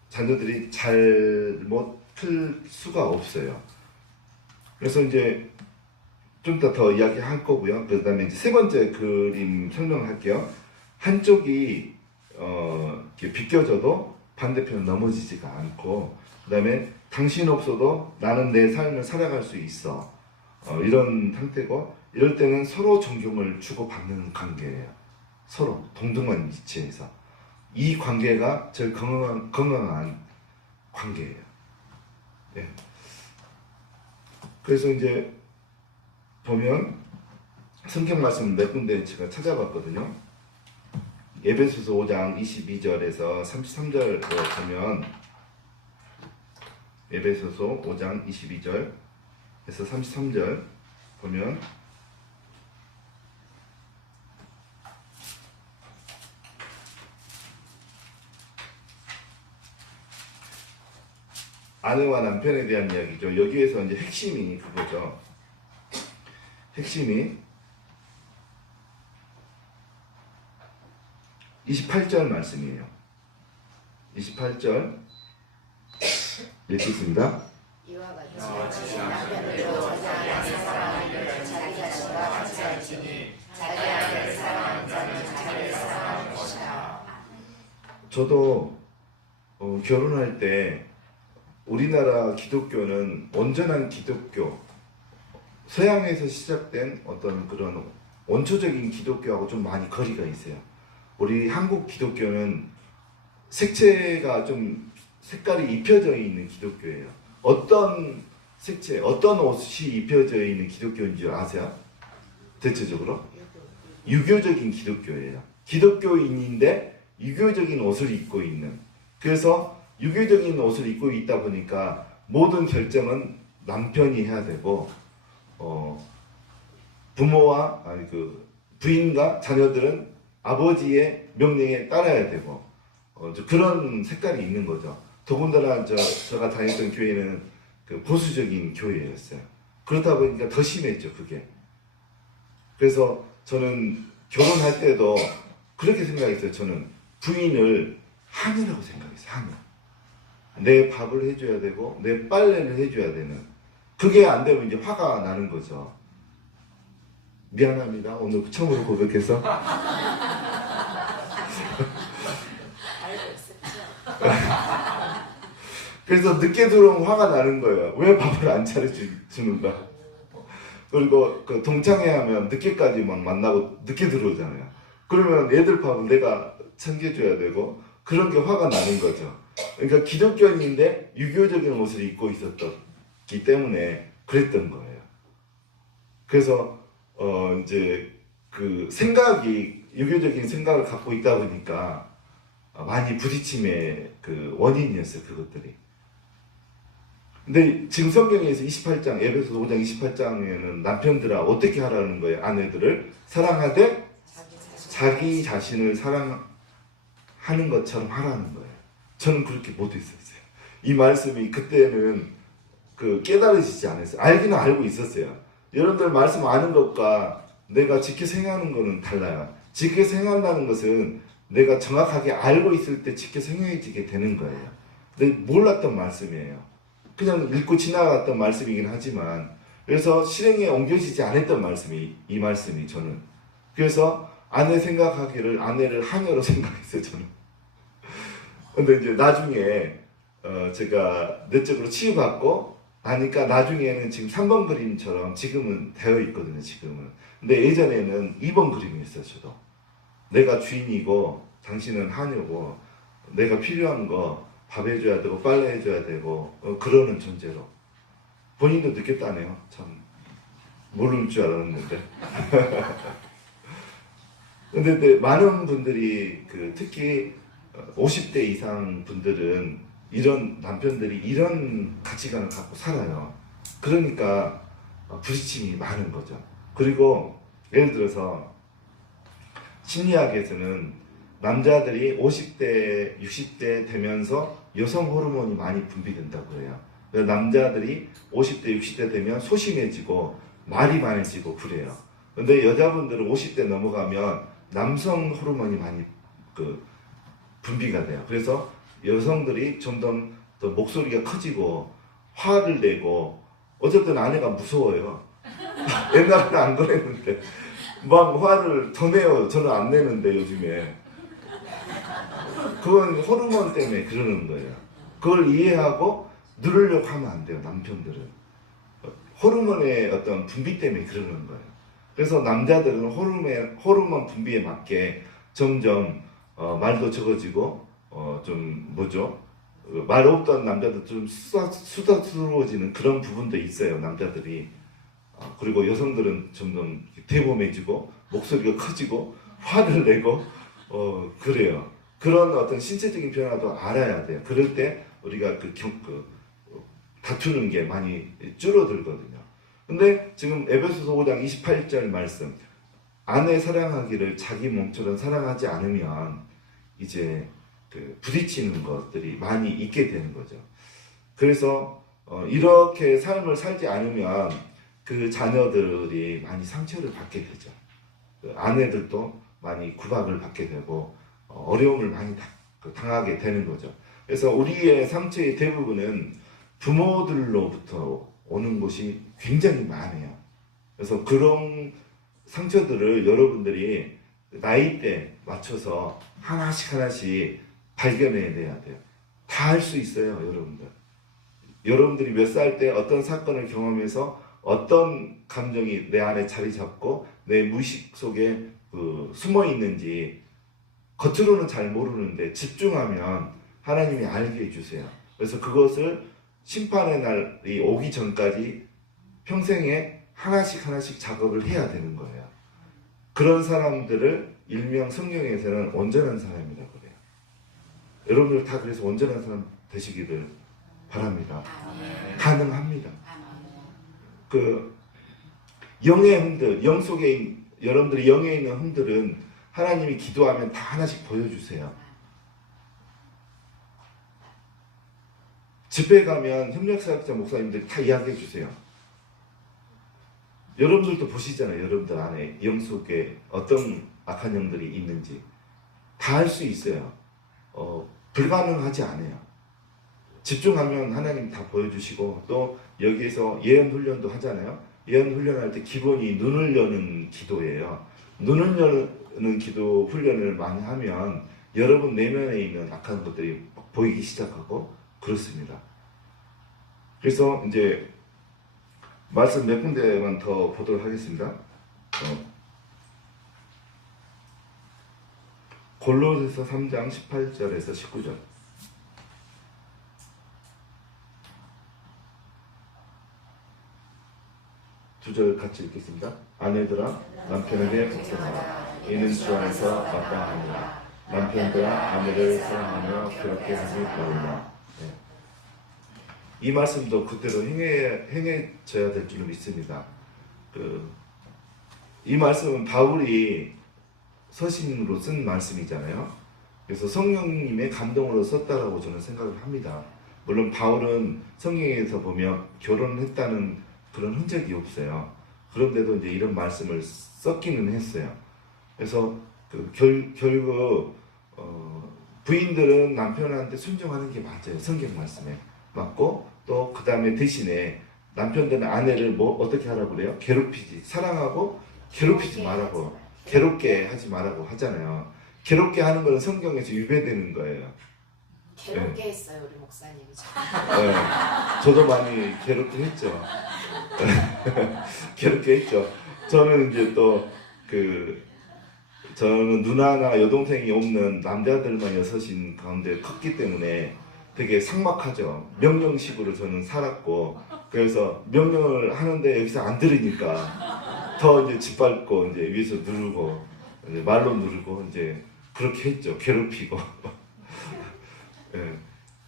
자녀들이 잘못 클 수가 없어요. 그래서 이제 좀 이따 더 이야기할 거고요. 그 다음에 이제 세 번째 그림 설명할게요. 한쪽이 이렇게 비껴져도 반대편은 넘어지지가 않고, 그 다음에 당신 없어도 나는 내 삶을 살아갈 수 있어. 이런 상태고, 이럴 때는 서로 존경을 주고받는 관계예요. 서로 동등한 위치에서. 이 관계가 제일 건강한 관계예요. 네. 그래서 이제 보면 성경 말씀 몇 군데 제가 찾아봤거든요. 에베소서 5장 22절에서 33절을 보면, 에베소서 5장 22절에서 33절 보면 아내와 남편에 대한 이야기죠. 여기에서 이제 핵심이 그거죠. 핵심이 28절 말씀이에요. 28절 읽겠습니다. 이와 같이 남편들도 자기 아내 사랑하기를 자기 자신과 같이 할지니 자기 아내를 사랑하는 자는 자기를 사랑하는 것이다. 저도 결혼할 때 우리나라 기독교는 온전한 기독교, 서양에서 시작된 어떤 그런 원초적인 기독교하고 좀 많이 거리가 있어요. 우리 한국 기독교는 색채가 좀 색깔이 입혀져 있는 기독교예요. 어떤 색채, 어떤 옷이 입혀져 있는 기독교인 줄 아세요? 대체적으로? 유교적인 기독교예요. 기독교인인데 유교적인 옷을 입고 있는. 그래서 유교적인 옷을 입고 있다 보니까 모든 결정은 남편이 해야 되고, 부모와 부인과 자녀들은 아버지의 명령에 따라야 되고, 그런 색깔이 있는 거죠. 더군다나 제가 다녔던 교회는 그 보수적인 교회였어요. 그렇다 보니까 더 심했죠, 그게. 그래서 저는 결혼할 때도 그렇게 생각했어요. 저는 부인을 하느라고 생각했어요. 하느. 내 밥을 해줘야 되고 내 빨래를 해줘야 되는. 그게 안 되면 이제 화가 나는 거죠. 미안합니다. 오늘 처음으로 고백해서. 알고 있었죠. 그래서 늦게 들어오면 화가 나는 거예요. 왜 밥을 안 차려주는가. 그리고 그 동창회 하면 늦게까지 막 만나고 늦게 들어오잖아요. 그러면 애들 밥은 내가 챙겨줘야 되고, 그런 게 화가 나는 거죠. 그러니까 기독교인인데 유교적인 옷을 입고 있었기 때문에 그랬던 거예요. 그래서 이제 그 생각이 유교적인 생각을 갖고 있다 보니까 많이 부딪힘의 그 원인이었어요, 그것들이. 근데 지금 성경에서 28장, 에베소서 5장 28장에는 남편들아 어떻게 하라는 거예요? 아내들을 사랑하되 자기 자신을 사랑하는 것처럼 하라는 거예요. 저는 그렇게 못했었어요. 이 말씀이 그때는 깨달으시지 않았어요. 알기는 알고 있었어요. 여러분들 말씀 아는 것과 내가 지켜 생각하는 거는 달라요. 지켜 생각한다는 것은 내가 정확하게 알고 있을 때 지켜 생각해지게 되는 거예요. 근데 몰랐던 말씀이에요. 그냥 읽고 지나갔던 말씀이긴 하지만, 그래서 실행에 옮겨지지 않았던 말씀이 이 말씀이 저는. 그래서 아내 생각하기를 아내를 하녀로 생각했어요, 저는. 근데 이제 나중에 제가 내적으로 치유받고 하니까 나중에는 지금 3번 그림처럼 지금은 되어 있거든요. 지금은. 근데 예전에는 2번 그림이었어요. 저도. 내가 주인이고 당신은 하녀고 내가 필요한 거 밥 해줘야 되고 빨래 해줘야 되고 그러는 존재로. 본인도 느꼈다네요. 참 모를 줄 알았는데. 근데 많은 분들이 특히 50대 이상 분들은 이런 남편들이 이런 가치관을 갖고 살아요. 그러니까 부딪힘이 많은 거죠. 그리고 예를 들어서 심리학에서는 남자들이 50대, 60대 되면서 여성 호르몬이 많이 분비된다고 해요. 남자들이 50대, 60대 되면 소심해지고 말이 많아지고 그래요. 근데 여자분들은 50대 넘어가면 남성 호르몬이 많이 분비가 돼요. 그래서 여성들이 점점 더 목소리가 커지고 화를 내고 어쨌든 아내가 무서워요. 옛날에는 안 그랬는데 막 화를 더 내요. 저는 안 내는데 요즘에. 그건 호르몬 때문에 그러는 거예요. 그걸 이해하고 누르려고 하면 안 돼요. 남편들은. 호르몬의 어떤 분비 때문에 그러는 거예요. 그래서 남자들은 호르몬 분비에 맞게 점점 말도 적어지고 말 없던 남자들 좀 수다스러워지는 그런 부분도 있어요. 남자들이. 그리고 여성들은 점점 대범해지고 목소리가 커지고 화를 내고 그래요. 그런 어떤 신체적인 변화도 알아야 돼요. 그럴 때 우리가 다투는 게 많이 줄어들거든요. 근데 지금 에베소서 5장 28절 말씀, 아내 사랑하기를 자기 몸처럼 사랑하지 않으면 이제 부딪히는 것들이 많이 있게 되는 거죠. 그래서 이렇게 삶을 살지 않으면 그 자녀들이 많이 상처를 받게 되죠. 아내들도 많이 구박을 받게 되고 어려움을 많이 당하게 되는 거죠. 그래서 우리의 상처의 대부분은 부모들로부터 오는 것이 굉장히 많아요. 그래서 그런 상처들을 여러분들이 나이대 맞춰서 하나씩 발견해내야 돼요. 다 할 수 있어요, 여러분들. 여러분들이 몇 살 때 어떤 사건을 경험해서 어떤 감정이 내 안에 자리 잡고 내 무의식 속에 숨어 있는지 겉으로는 잘 모르는데 집중하면 하나님이 알게 해주세요. 그래서 그것을 심판의 날이 오기 전까지 평생에 하나씩 작업을 해야 되는 거예요. 그런 사람들을 일명 성경에서는 온전한 사람이라고 그래요. 여러분들 다 그래서 온전한 사람 되시기를 바랍니다. 가능합니다. 영의 흔들, 영 속에 여러분들이 영에 있는 흔들은 하나님이 기도하면 다 하나씩 보여주세요. 집회 가면 협력사역자 목사님들 다 이야기해 주세요. 여러분들도 보시잖아요. 여러분들 안에 영 속에 어떤 악한 영들이 있는지 다 할 수 있어요. 불가능하지 않아요. 집중하면 하나님 다 보여주시고 또 여기에서 예언 훈련도 하잖아요. 예언 훈련할 때 기본이 눈을 여는 기도예요. 눈을 여는 기도 훈련을 많이 하면 여러분 내면에 있는 악한 것들이 보이기 시작하고 그렇습니다. 그래서 이제 말씀 몇 군데만 더 보도록 하겠습니다. 골로새서 3장 18절에서 19절. 두 절 같이 읽겠습니다. 아내들아 남편에게 복종하라. 이는 주 안에서 마땅하니라. 남편들아 아내를 사랑하며 그렇게 하지 말라. 이 말씀도 그대로 행해져야 될 줄 믿습니다. 이 말씀은 바울이 서신으로 쓴 말씀이잖아요. 그래서 성령님의 감동으로 썼다라고 저는 생각을 합니다. 물론 바울은 성경에서 보면 결혼했다는 그런 흔적이 없어요. 그런데도 이제 이런 말씀을 썼기는 했어요. 그래서 결국 부인들은 남편한테 순종하는 게 맞아요. 성경 말씀에 맞고 또 그 다음에 대신에 남편들은 아내를 어떻게 하라고 그래요? 괴롭히지, 사랑하고 괴롭히지 말라고, 괴롭게 하지 말라고 하잖아요. 괴롭게 하는 것은 성경에서 위배되는 거예요. 괴롭게 했어요 우리 목사님이. 네, 저도 많이 괴롭게 했죠. 괴롭게 했죠. 저는 이제 또 저는 누나나 여동생이 없는 남자들만 여섯인 가운데 컸기 때문에 되게 삭막하죠. 명령식으로 저는 살았고, 그래서 명령을 하는데 여기서 안 들으니까 더 이제 짓밟고 이제 위에서 누르고 이제 말로 누르고 이제 그렇게 했죠. 괴롭히고. 예.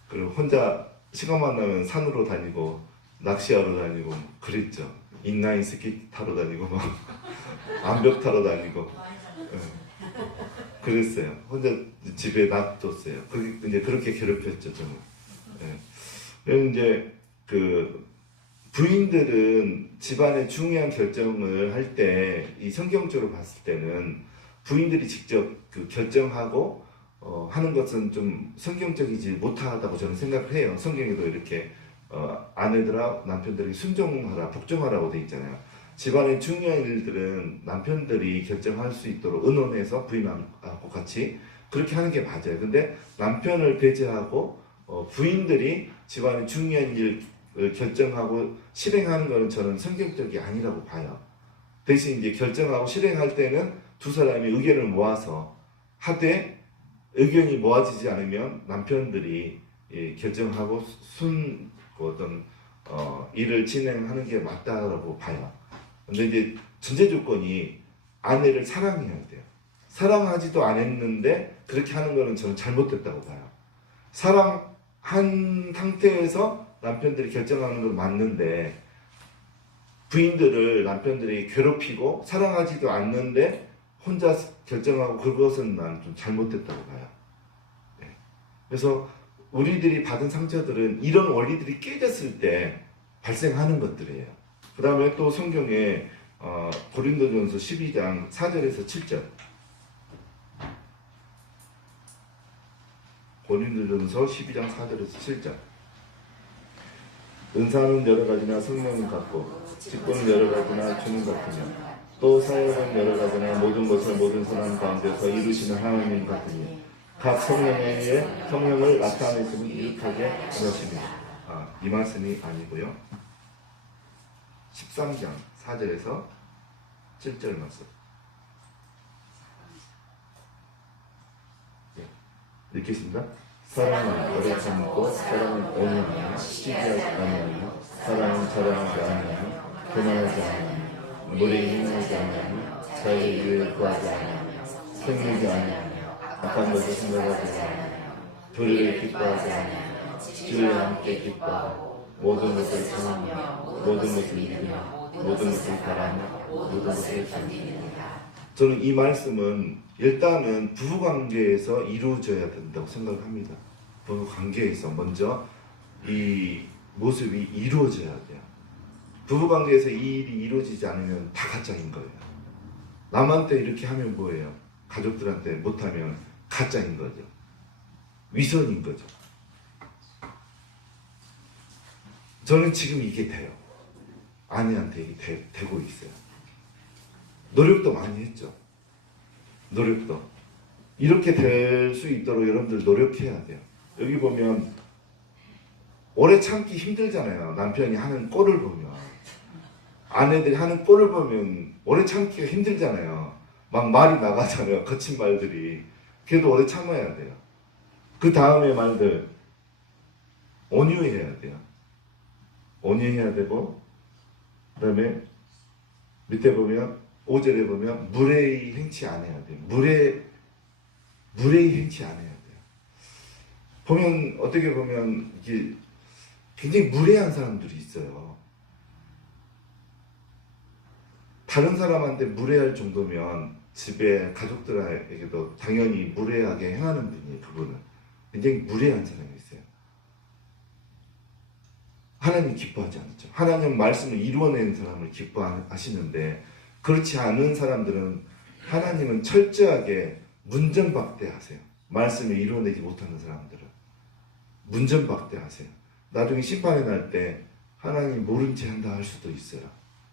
그리고 혼자 시간만 나면 산으로 다니고 낚시하러 다니고 그랬죠. 인라인 스키 타러 다니고 막 암벽 타러 다니고. 예. 그랬어요. 혼자 집에 놔뒀어요. 이제 그렇게 괴롭혔죠, 저는. 예. 그리고 이제 부인들은 집안의 중요한 결정을 할 때 이 성경적으로 봤을 때는 부인들이 직접 결정하고 하는 것은 좀 성경적이지 못하다고 저는 생각을 해요. 성경에도 이렇게 아내들아 남편들이 순종하라, 복종하라고 돼 있잖아요. 집안의 중요한 일들은 남편들이 결정할 수 있도록 의논해서 부인하고 같이 그렇게 하는 게 맞아요. 근데 남편을 배제하고 부인들이 집안의 중요한 일을 결정하고 실행하는 것은 저는 성경적이 아니라고 봐요. 대신 이제 결정하고 실행할 때는 두 사람이 의견을 모아서 하되 의견이 모아지지 않으면 남편들이 결정하고 어떤 일을 진행하는 게 맞다라고 봐요. 근데 이제 전제 조건이 아내를 사랑해야 돼요. 사랑하지도 않았는데 그렇게 하는 거는 저는 잘못됐다고 봐요. 사랑한 상태에서 남편들이 결정하는 건 맞는데 부인들을 남편들이 괴롭히고 사랑하지도 않는데 혼자 결정하고 그것은 난 좀 잘못됐다고 봐요. 네. 그래서 우리들이 받은 상처들은 이런 원리들이 깨졌을 때 발생하는 것들이에요. 그 다음에 또 성경에 고린도전서 12장 4절에서 7절 고린도전서 12장 4절에서 7절 은사는 여러 가지나 성령은 같고 직분은 여러 가지나 주는 같으며 또 사역은 여러 가지나 모든 것을 모든 사람 가운데서 이루시는 하나님 같으니 각 성령에 의해 성령을 나타내시는 이룩하게 하시니 이 말씀이 아니고요. 13장 4절에서 7절 말씀 읽겠습니다. 사랑은 오래 참고 사랑은 온유하며 시기하지 아니하며 사랑은 자랑하지 아니하며 교만하지 아니하며 물에 힘하지 아니하며 자유의 유익을 구하지 아니하며 생기지 아니하며 악한 것을 생각하지 아니하며 불의를 기뻐하지 아니하며 주와 함께 기뻐하고 모든 것을 참으며 모든 것을 이기며 모든 것을 바라며 모든 것을 견디느니라. 저는 이 말씀은 일단은 부부관계에서 이루어져야 된다고 생각을 합니다. 부부관계에서 먼저 이 모습이 이루어져야 돼요. 부부관계에서 이 일이 이루어지지 않으면 다 가짜인 거예요. 남한테 이렇게 하면 뭐예요? 가족들한테 못하면 가짜인 거죠. 위선인 거죠. 저는 지금 이게 돼요. 아내한테 이게 되고 있어요. 노력도 많이 했죠. 노력도. 이렇게 될 수 있도록 여러분들 노력해야 돼요. 여기 보면 오래 참기 힘들잖아요. 남편이 하는 꼴을 보면. 아내들이 하는 꼴을 보면 오래 참기가 힘들잖아요. 막 말이 나가잖아요. 거친 말들이. 그래도 오래 참아야 돼요. 그 다음에 말들 온유해야 돼요. 온유해야 되고 그 다음에 밑에 보면 5절에 보면 무례히 행치 안 해야 돼요. 무례히 행치 안 해야 돼요. 보면 어떻게 보면 이게 굉장히 무례한 사람들이 있어요. 다른 사람한테 무례할 정도면 집에 가족들에게도 당연히 무례하게 행하는 분이에요. 그분은 굉장히 무례한 사람이 있어요. 하나님 기뻐하지 않죠. 하나님 말씀을 이루어내는 사람을 기뻐하시는데 그렇지 않은 사람들은 하나님은 철저하게 문전박대하세요. 말씀을 이루어내지 못하는 사람들은 문전박대하세요. 나중에 심판에 날 때 하나님 모른 채 한다 할 수도 있어요.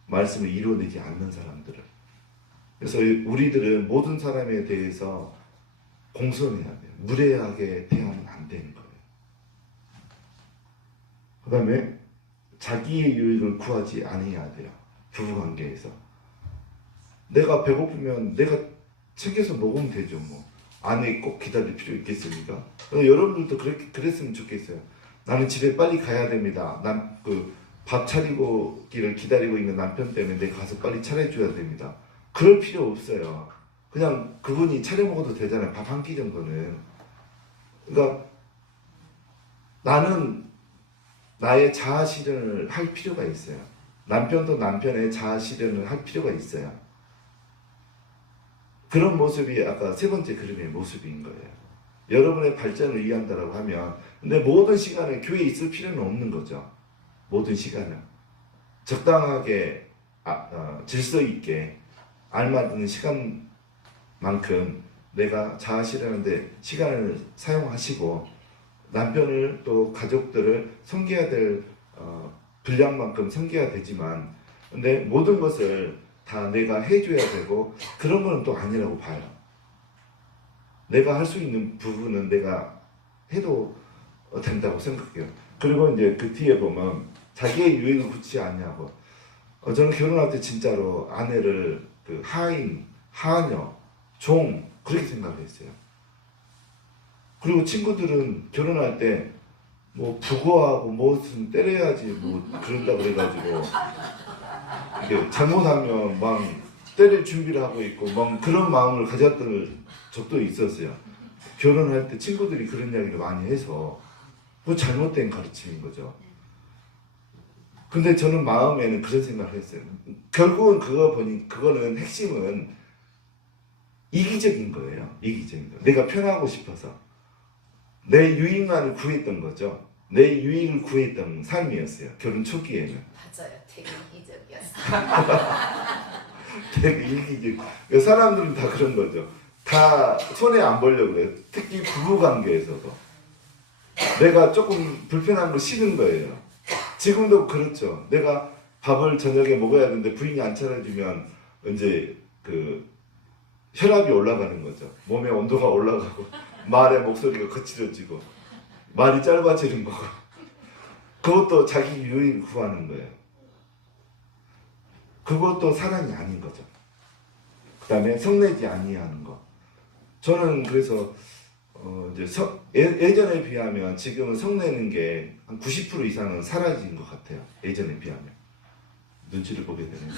말씀을 이루어내지 않는 사람들은. 그래서 우리들은 모든 사람에 대해서 공손해야 돼요. 무례하게 대하면 안 되는 거예요. 그 다음에 자기의 유익을 구하지 않아야 돼요. 부부관계에서. 내가 배고프면 내가 챙겨서 먹으면 되죠. 뭐 아내 꼭 기다릴 필요 있겠습니까? 여러분들도 그랬으면 좋겠어요. 나는 집에 빨리 가야 됩니다. 난 밥 차리고 기를 기다리고 있는 남편 때문에 내가 가서 빨리 차려줘야 됩니다. 그럴 필요 없어요. 그냥 그분이 차려 먹어도 되잖아요. 밥 한 끼 정도는. 그러니까 나는 나의 자아 실현을 할 필요가 있어요. 남편도 남편의 자아 실현을 할 필요가 있어요. 그런 모습이 아까 세 번째 그림의 모습인 거예요. 여러분의 발전을 위한다라고 하면, 근데 모든 시간에 교회에 있을 필요는 없는 거죠. 모든 시간은 적당하게 질서 있게 알맞은 시간만큼 내가 자아 실현하는데 시간을 사용하시고, 남편을 또 가족들을 섬겨야 될 분량만큼 섬겨야 되지만, 근데 모든 것을 다 내가 해줘야 되고 그런 거는 또 아니라고 봐요. 내가 할 수 있는 부분은 내가 해도 된다고 생각해요. 그리고 이제 그 뒤에 보면 자기의 유익을 굳지 않냐고. 저는 결혼할 때 진짜로 아내를 그 하인, 하녀, 종 그렇게 생각했어요. 그리고 친구들은 결혼할 때 뭐 부고하고 무슨 때려야지 뭐 그런다 그래가지고 이게 잘못하면 막 때릴 준비를 하고 있고 막 그런 마음을 가졌던 적도 있었어요. 결혼할 때 친구들이 그런 이야기를 많이 해서 뭐 잘못된 가르침인 거죠. 근데 저는 마음에는 그런 생각을 했어요. 결국은 그거는 핵심은 이기적인 거예요. 이기적인 거. 내가 편하고 싶어서 내 유익만을 구했던 거죠. 내 유익을 구했던 삶이었어요. 결혼 초기에는. 맞아요. 되게 이기적이었어요. 되게 이기적. 사람들은 다 그런 거죠. 다 손해 안 보려고 그래요. 특히 부부 관계에서도. 내가 조금 불편한 거 싫은 거예요. 지금도 그렇죠. 내가 밥을 저녁에 먹어야 되는데 부인이 안 차려주면 이제 그 혈압이 올라가는 거죠. 몸의 온도가 올라가고 말의 목소리가 거칠어지고 말이 짧아지는 거고. 그것도 자기 유익을 구하는 거예요. 그것도 사랑이 아닌 거죠. 그 다음에 성내지 아니하는 거. 저는 그래서 이제 예전에 비하면 지금은 성내는 게 한 90% 이상은 사라진 것 같아요. 예전에 비하면. 눈치를 보게 되네요.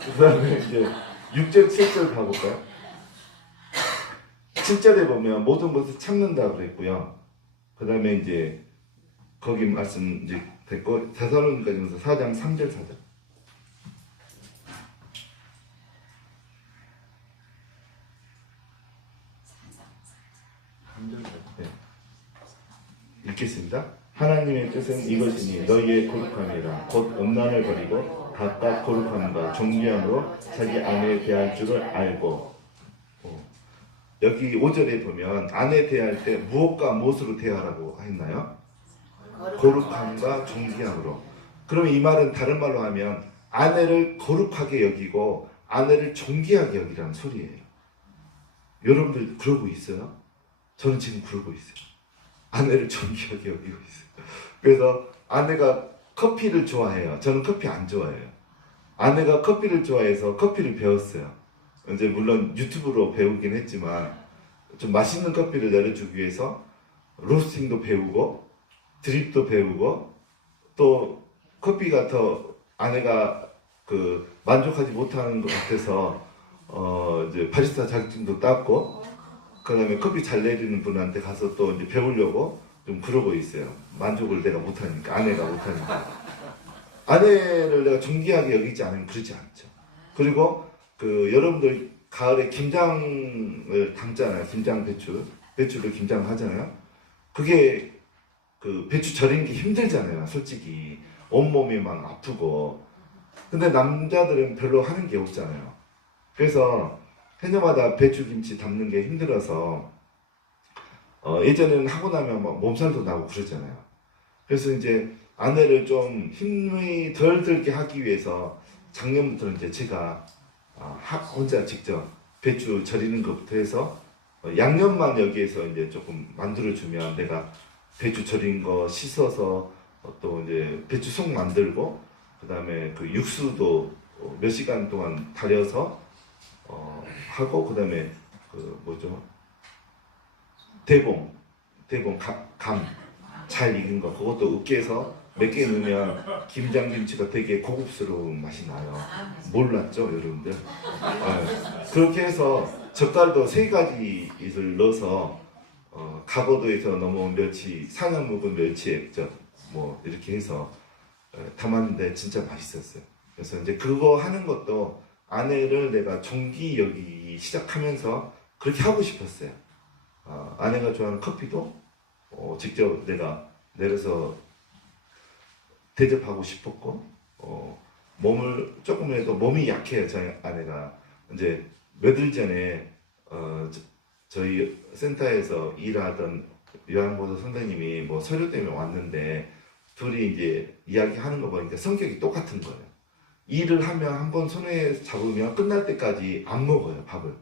그 다음에 이제 6절, 7절 가볼까요? 7절에 보면 모든 것을 참는다 그랬고요. 그 다음에 이제 거기 말씀 이제 됐고, 데살로니가전서 4장 3절 4절. 네. 읽겠습니다. 하나님의 뜻은 이것이니 너희의 거룩함이라 곧 음란을 버리고 각각 거룩함과 존귀함으로 자기 아내에 대할 줄을 알고. 여기 5절에 보면 아내 대할 때 무엇과 무엇으로 대하라고 했나요? 거룩함과 존귀함으로. 그럼 이 말은 다른 말로 하면 아내를 거룩하게 여기고 아내를 존귀하게 여기라는 소리예요. 여러분들 그러고 있어요? 저는 지금 그러고 있어요. 아내를 존귀하게 여기고 있어요. 그래서 아내가 커피를 좋아해요. 저는 커피 안 좋아해요. 아내가 커피를 좋아해서 커피를 배웠어요. 이제 물론 유튜브로 배우긴 했지만 좀 맛있는 커피를 내려주기 위해서 로스팅도 배우고 드립도 배우고, 또 커피가 더 아내가 그 만족하지 못하는 것 같아서 이제 바리스타 자격증도 땄고, 그다음에 커피 잘 내리는 분한테 가서 또 이제 배우려고 좀 그러고 있어요. 만족을 내가 못하니까, 아내가 못하니까. 아내를 내가 존귀하게 여기지 않으면 그러지 않죠. 그리고 그 여러분들 가을에 김장을 담잖아요. 김장 배추를 김장하잖아요. 그게 그 배추 절이는 게 힘들잖아요. 솔직히 온몸이 막 아프고. 근데 남자들은 별로 하는 게 없잖아요. 그래서 해녀마다 배추김치 담는 게 힘들어서 예전에는 하고 나면 막 몸살도 나고 그러잖아요. 그래서 이제 아내를 좀 힘이 덜 들게 하기 위해서 작년부터는 이제 제가 혼자 직접 배추 절이는 것부터 해서 양념만 여기에서 이제 조금 만들어주면 내가 배추 절인 거 씻어서 또 이제 배추속 만들고 그다음에 그 육수도 몇 시간 동안 달여서 하고 그다음에 그 뭐죠? 대봉 감 잘 익은 거 그것도 으깨서 몇 개 넣으면 김장김치가 되게 고급스러운 맛이 나요. 몰랐죠, 여러분들? 네. 그렇게 해서 젓갈도 3가지를 넣어서 가거도에서 넘어온 멸치, 상현 묵은 멸치 액젓 뭐 이렇게 해서 담았는데 진짜 맛있었어요. 그래서 이제 그거 하는 것도 아내를 내가 존귀 여기기 시작하면서 그렇게 하고 싶었어요. 아내가 좋아하는 커피도 직접 내가 내려서 대접하고 싶었고 몸을 조금이라도 몸이 약해요. 저희 아내가 이제 며칠 전에 저희 센터에서 일하던 요양보도 선생님이 뭐 서류 때문에 왔는데 둘이 이제 이야기하는 거 보니까 성격이 똑같은 거예요. 일을 하면 한번 손에 잡으면 끝날 때까지 안 먹어요, 밥을.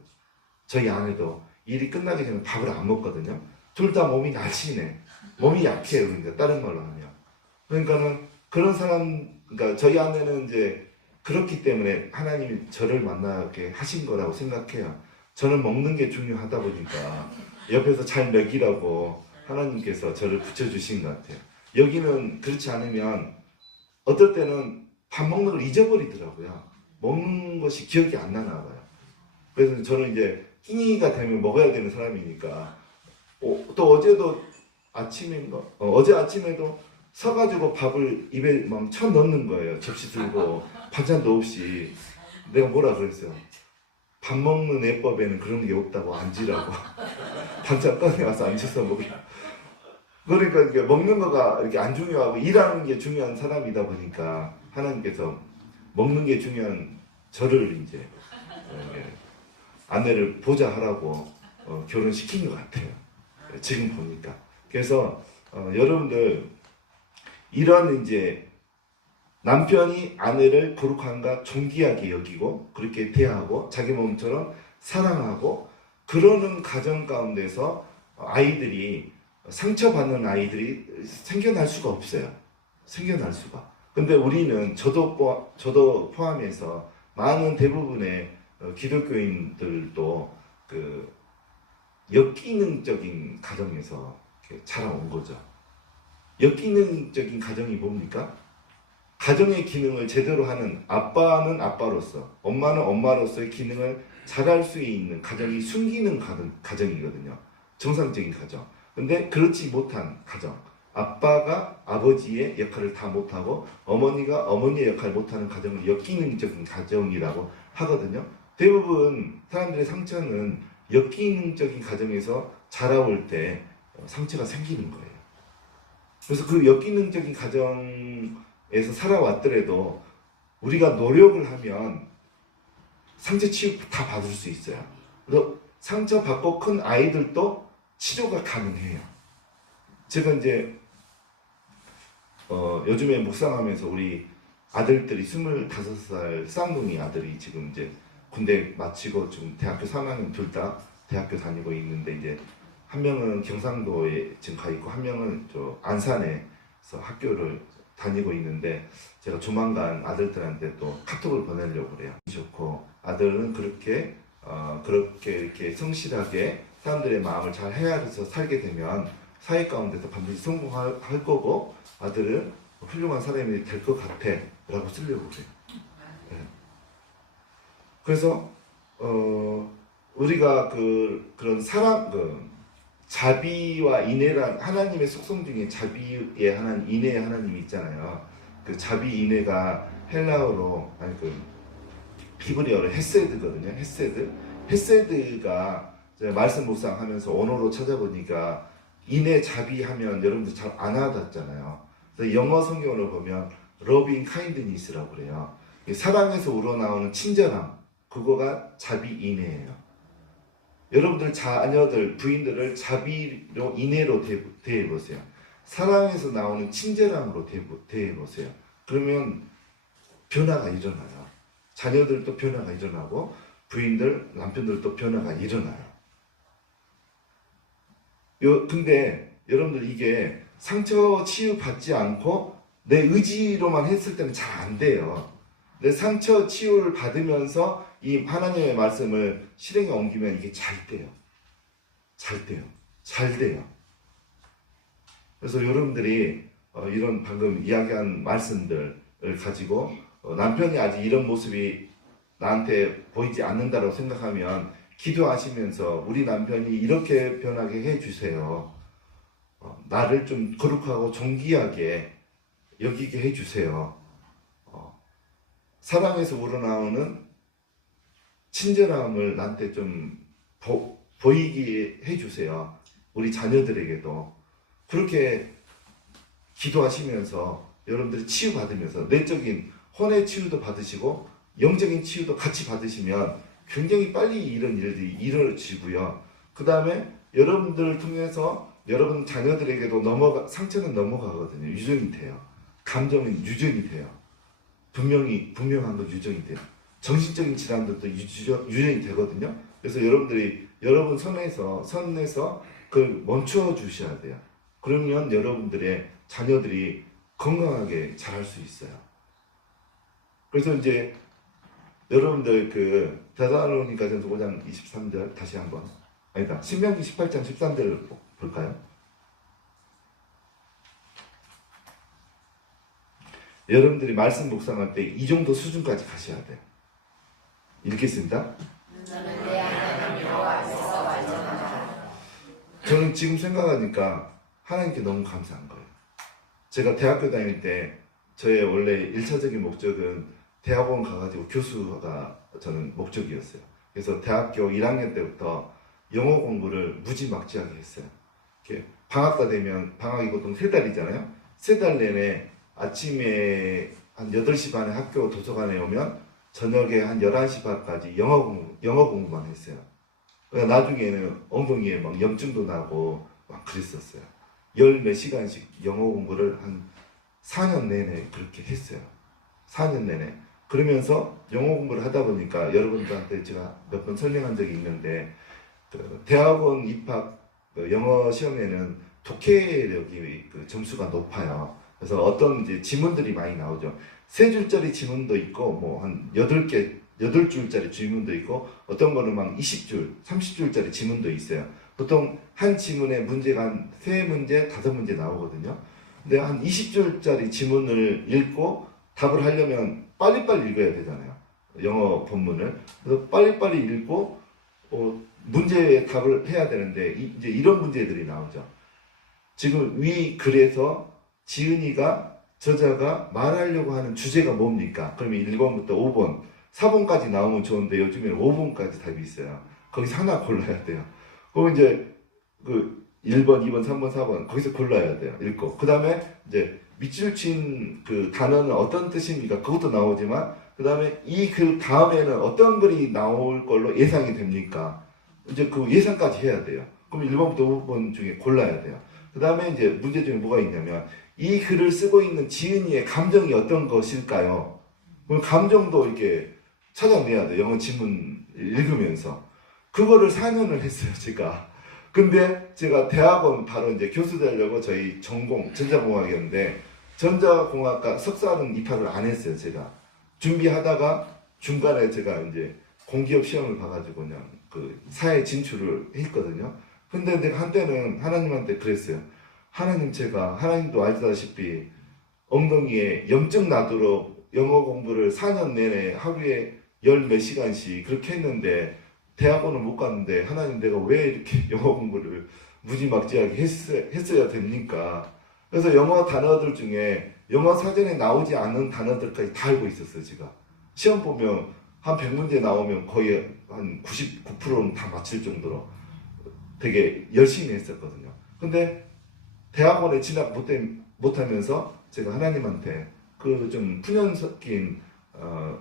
저희 아내도 일이 끝나기 전에 밥을 안 먹거든요. 둘 다 몸이 날씬해. 몸이 약해요, 그러니까 다른 말로 하면. 그러니까는 그런 사람, 그러니까 저희 아내는 이제 그렇기 때문에 하나님이 저를 만나게 하신 거라고 생각해요. 저는 먹는 게 중요하다 보니까 옆에서 잘 먹이라고 하나님께서 저를 붙여주신 것 같아요. 여기는 그렇지 않으면 어떨 때는 밥 먹는 걸 잊어버리더라고요. 먹는 것이 기억이 안 나나 봐요. 그래서 저는 이제 끼니가 되면 먹어야 되는 사람이니까 또 어제도 아침인가? 어제 아침에도 서가지고 밥을 입에 막 쳐 넣는 거예요. 접시 들고 반찬도 없이. 내가 뭐라 그랬어요? 밥 먹는 예법에는 그런 게 없다고 앉으라고. 반찬 꺼내와서 앉아서 먹으라. 그러니까 이게 먹는 거가 이렇게 안 중요하고 일하는 게 중요한 사람이다 보니까 하나님께서 먹는 게 중요한 저를 이제 아내를 보좌하라고 결혼시킨 것 같아요. 지금 보니까. 그래서 여러분들 이런 이제 남편이 아내를 거룩함과 존귀하게 여기고 그렇게 대하고 자기 몸처럼 사랑하고 그러는 가정 가운데서 아이들이 상처받는 아이들이 생겨날 수가 없어요. 생겨날 수가. 근데 우리는 저도 포함해서 많은 대부분의 기독교인들도 그 역기능적인 가정에서 자라온 거죠. 역기능적인 가정이 뭡니까? 가정의 기능을 제대로 하는 아빠는 아빠로서, 엄마는 엄마로서의 기능을 잘할 수 있는 가정이 숨기는 가정이거든요. 정상적인 가정. 근데 그렇지 못한 가정. 아빠가 아버지의 역할을 다 못하고 어머니가 어머니의 역할을 못하는 가정을 역기능적인 가정이라고 하거든요. 대부분 사람들의 상처는 역기능적인 가정에서 자라올 때 상처가 생기는 거예요. 그래서 그 역기능적인 가정에서 살아왔더라도 우리가 노력을 하면 상처 치유 다 받을 수 있어요. 그래서 상처받고 큰 아이들도 치료가 가능해요. 제가 이제 요즘에 묵상하면서 우리 아들들이 25살 쌍둥이 아들이 지금 이제 군대 마치고 지금 대학교 3학년 둘 다 대학교 다니고 있는데 이제 한 명은 경상도에 지금 가 있고 한 명은 저 안산에서 학교를 다니고 있는데 제가 조만간 아들들한테 또 카톡을 보내려고 그래요. 좋고 아들은 그렇게 이렇게 성실하게 사람들의 마음을 잘 헤아려서 살게 되면 사회 가운데서 반드시 성공할 거고 아들은 훌륭한 사람이 될 것 같아 라고 쓰려고 그래요. 네. 그래서 우리가 그런 사람 자비와 인애란 하나님의 속성 중에 자비의 하나님, 인애의 하나님이 있잖아요. 그 자비 인애가 헬라어로 아니 히브리어로 헤세드거든요. 헤세드가 제가 말씀 묵상하면서 언어로 찾아보니까 인애 자비하면 여러분들 잘 안 와닿잖아요. 그래서 영어 성경으로 보면 loving kindness라고 그래요. 사랑에서 우러나오는 친절함, 그거가 자비 인애예요. 여러분들 자녀들, 부인들을 자비로 인애로 대해보세요. 사랑에서 나오는 친절함으로 대해보세요. 그러면 변화가 일어나요. 자녀들도 변화가 일어나고 남편들도 변화가 일어나요. 근데 여러분들 이게 상처 치유받지 않고 내 의지로만 했을 때는 잘 안 돼요. 내 상처 치유를 받으면서 이 하나님의 말씀을 실행에 옮기면 이게 잘 돼요. 잘 돼요. 잘 돼요. 그래서 여러분들이 이런 방금 이야기한 말씀들을 가지고 남편이 아직 이런 모습이 나한테 보이지 않는다고 생각하면 기도하시면서 우리 남편이 이렇게 변하게 해주세요. 나를 좀 거룩하고 존귀하게 여기게 해주세요. 사랑에서 우러나오는 친절함을 나한테 좀 보이게 해주세요. 우리 자녀들에게도. 그렇게 기도하시면서 여러분들이 치유받으면서 내적인 혼의 치유도 받으시고 영적인 치유도 같이 받으시면 굉장히 빨리 이런 일들이 이루어지고요. 그 다음에 여러분들을 통해서 여러분 자녀들에게도 상처는 넘어가거든요. 유전이 돼요. 감정은 유전이 돼요. 분명한 건 유전이 돼요. 정신적인 질환들도 유전이 되거든요. 그래서 여러분들이 여러분 선에서 그걸 멈춰 주셔야 돼요. 그러면 여러분들의 자녀들이 건강하게 자랄 수 있어요. 그래서 이제 여러분들 그 데살로니가전서 5장 23절 다시 한번 아니다 신명기 18장 13절을 볼까요? 여러분들이 말씀 묵상할 때 이 정도 수준까지 가셔야 돼요. 읽겠습니다. 너는 내 하나님 여호와 앞에서 완전하다. 저는 지금 생각하니까 하나님께 너무 감사한 거예요. 제가 대학교 다닐 때 저의 원래 1차적인 목적은 대학원 가가지고 교수가 저는 목적이었어요. 그래서 대학교 1학년 때부터 영어 공부를 무지막지하게 했어요. 이렇게 방학가 되면 방학이 보통 3달이잖아요. 3달 내내 아침에 한 8시 반에 학교 도서관에 오면 저녁에 한 11시 반까지 영어 공부만 했어요. 그러니까 나중에는 엉덩이에 막 염증도 나고 막 그랬었어요. 몇 시간씩 영어 공부를 한 4년 내내 그렇게 했어요. 4년 내내. 그러면서 영어 공부를 하다 보니까 여러분들한테 제가 몇 번 설명한 적이 있는데 대학원 입학 영어 시험에는 독해력이 점수가 높아요. 그래서 어떤 이제 지문들이 많이 나오죠. 3줄짜리 지문도 있고 뭐 한 8줄짜리 지문도 있고 어떤 거는 막 20줄, 30줄짜리 지문도 있어요. 보통 한 지문에 문제가 한 3문제, 5문제 나오거든요. 근데 한 20줄짜리 지문을 읽고 답을 하려면 빨리빨리 읽어야 되잖아요. 영어 본문을. 그래서 빨리빨리 읽고 문제에 답을 해야 되는데 이제 이런 문제들이 나오죠. 지금 위 글에서 지은이가 저자가 말하려고 하는 주제가 뭡니까? 그러면 1번부터 5번, 4번까지 나오면 좋은데 요즘에는 5번까지 답이 있어요. 거기서 하나 골라야 돼요. 그럼 이제 그 1번, 2번, 3번, 4번 거기서 골라야 돼요. 읽고. 그 다음에 이제 밑줄 친 그 단어는 어떤 뜻입니까? 그것도 나오지만 그 다음에 이 글 다음에는 어떤 글이 나올 걸로 예상이 됩니까? 이제 그 예상까지 해야 돼요. 그럼 1번부터 5번 중에 골라야 돼요. 그 다음에 이제 문제 중에 뭐가 있냐면 이 글을 쓰고 있는 지은이의 감정이 어떤 것일까요? 그럼 감정도 이렇게 찾아내야 돼요. 영어 지문 읽으면서. 그거를 4년을 했어요, 제가. 근데 제가 대학원 바로 이제 교수 되려고 저희 전공 전자공학이었는데 전자공학과 석사는 입학을 안 했어요, 제가. 준비하다가 중간에 제가 이제 공기업 시험을 봐가지고 그냥 그 사회 진출을 했거든요. 근데 내가 한때는 하나님한테 그랬어요. 하나님, 제가 하나님도 아시다시피 엉덩이에 염증 나도록 영어 공부를 4년 내내 하루에 10몇 시간씩 그렇게 했는데 대학원은 못 갔는데 하나님, 내가 왜 이렇게 영어 공부를 무지막지하게 했어야 됩니까? 그래서 영어 단어들 중에 영어 사전에 나오지 않은 단어들까지 다 알고 있었어요. 제가 시험 보면 한 100문제 나오면 거의 한 99%는 다 맞힐 정도로 되게 열심히 했었거든요. 근데 대학원에 진학 못하면서 제가 하나님한테 그 좀 푸념 섞인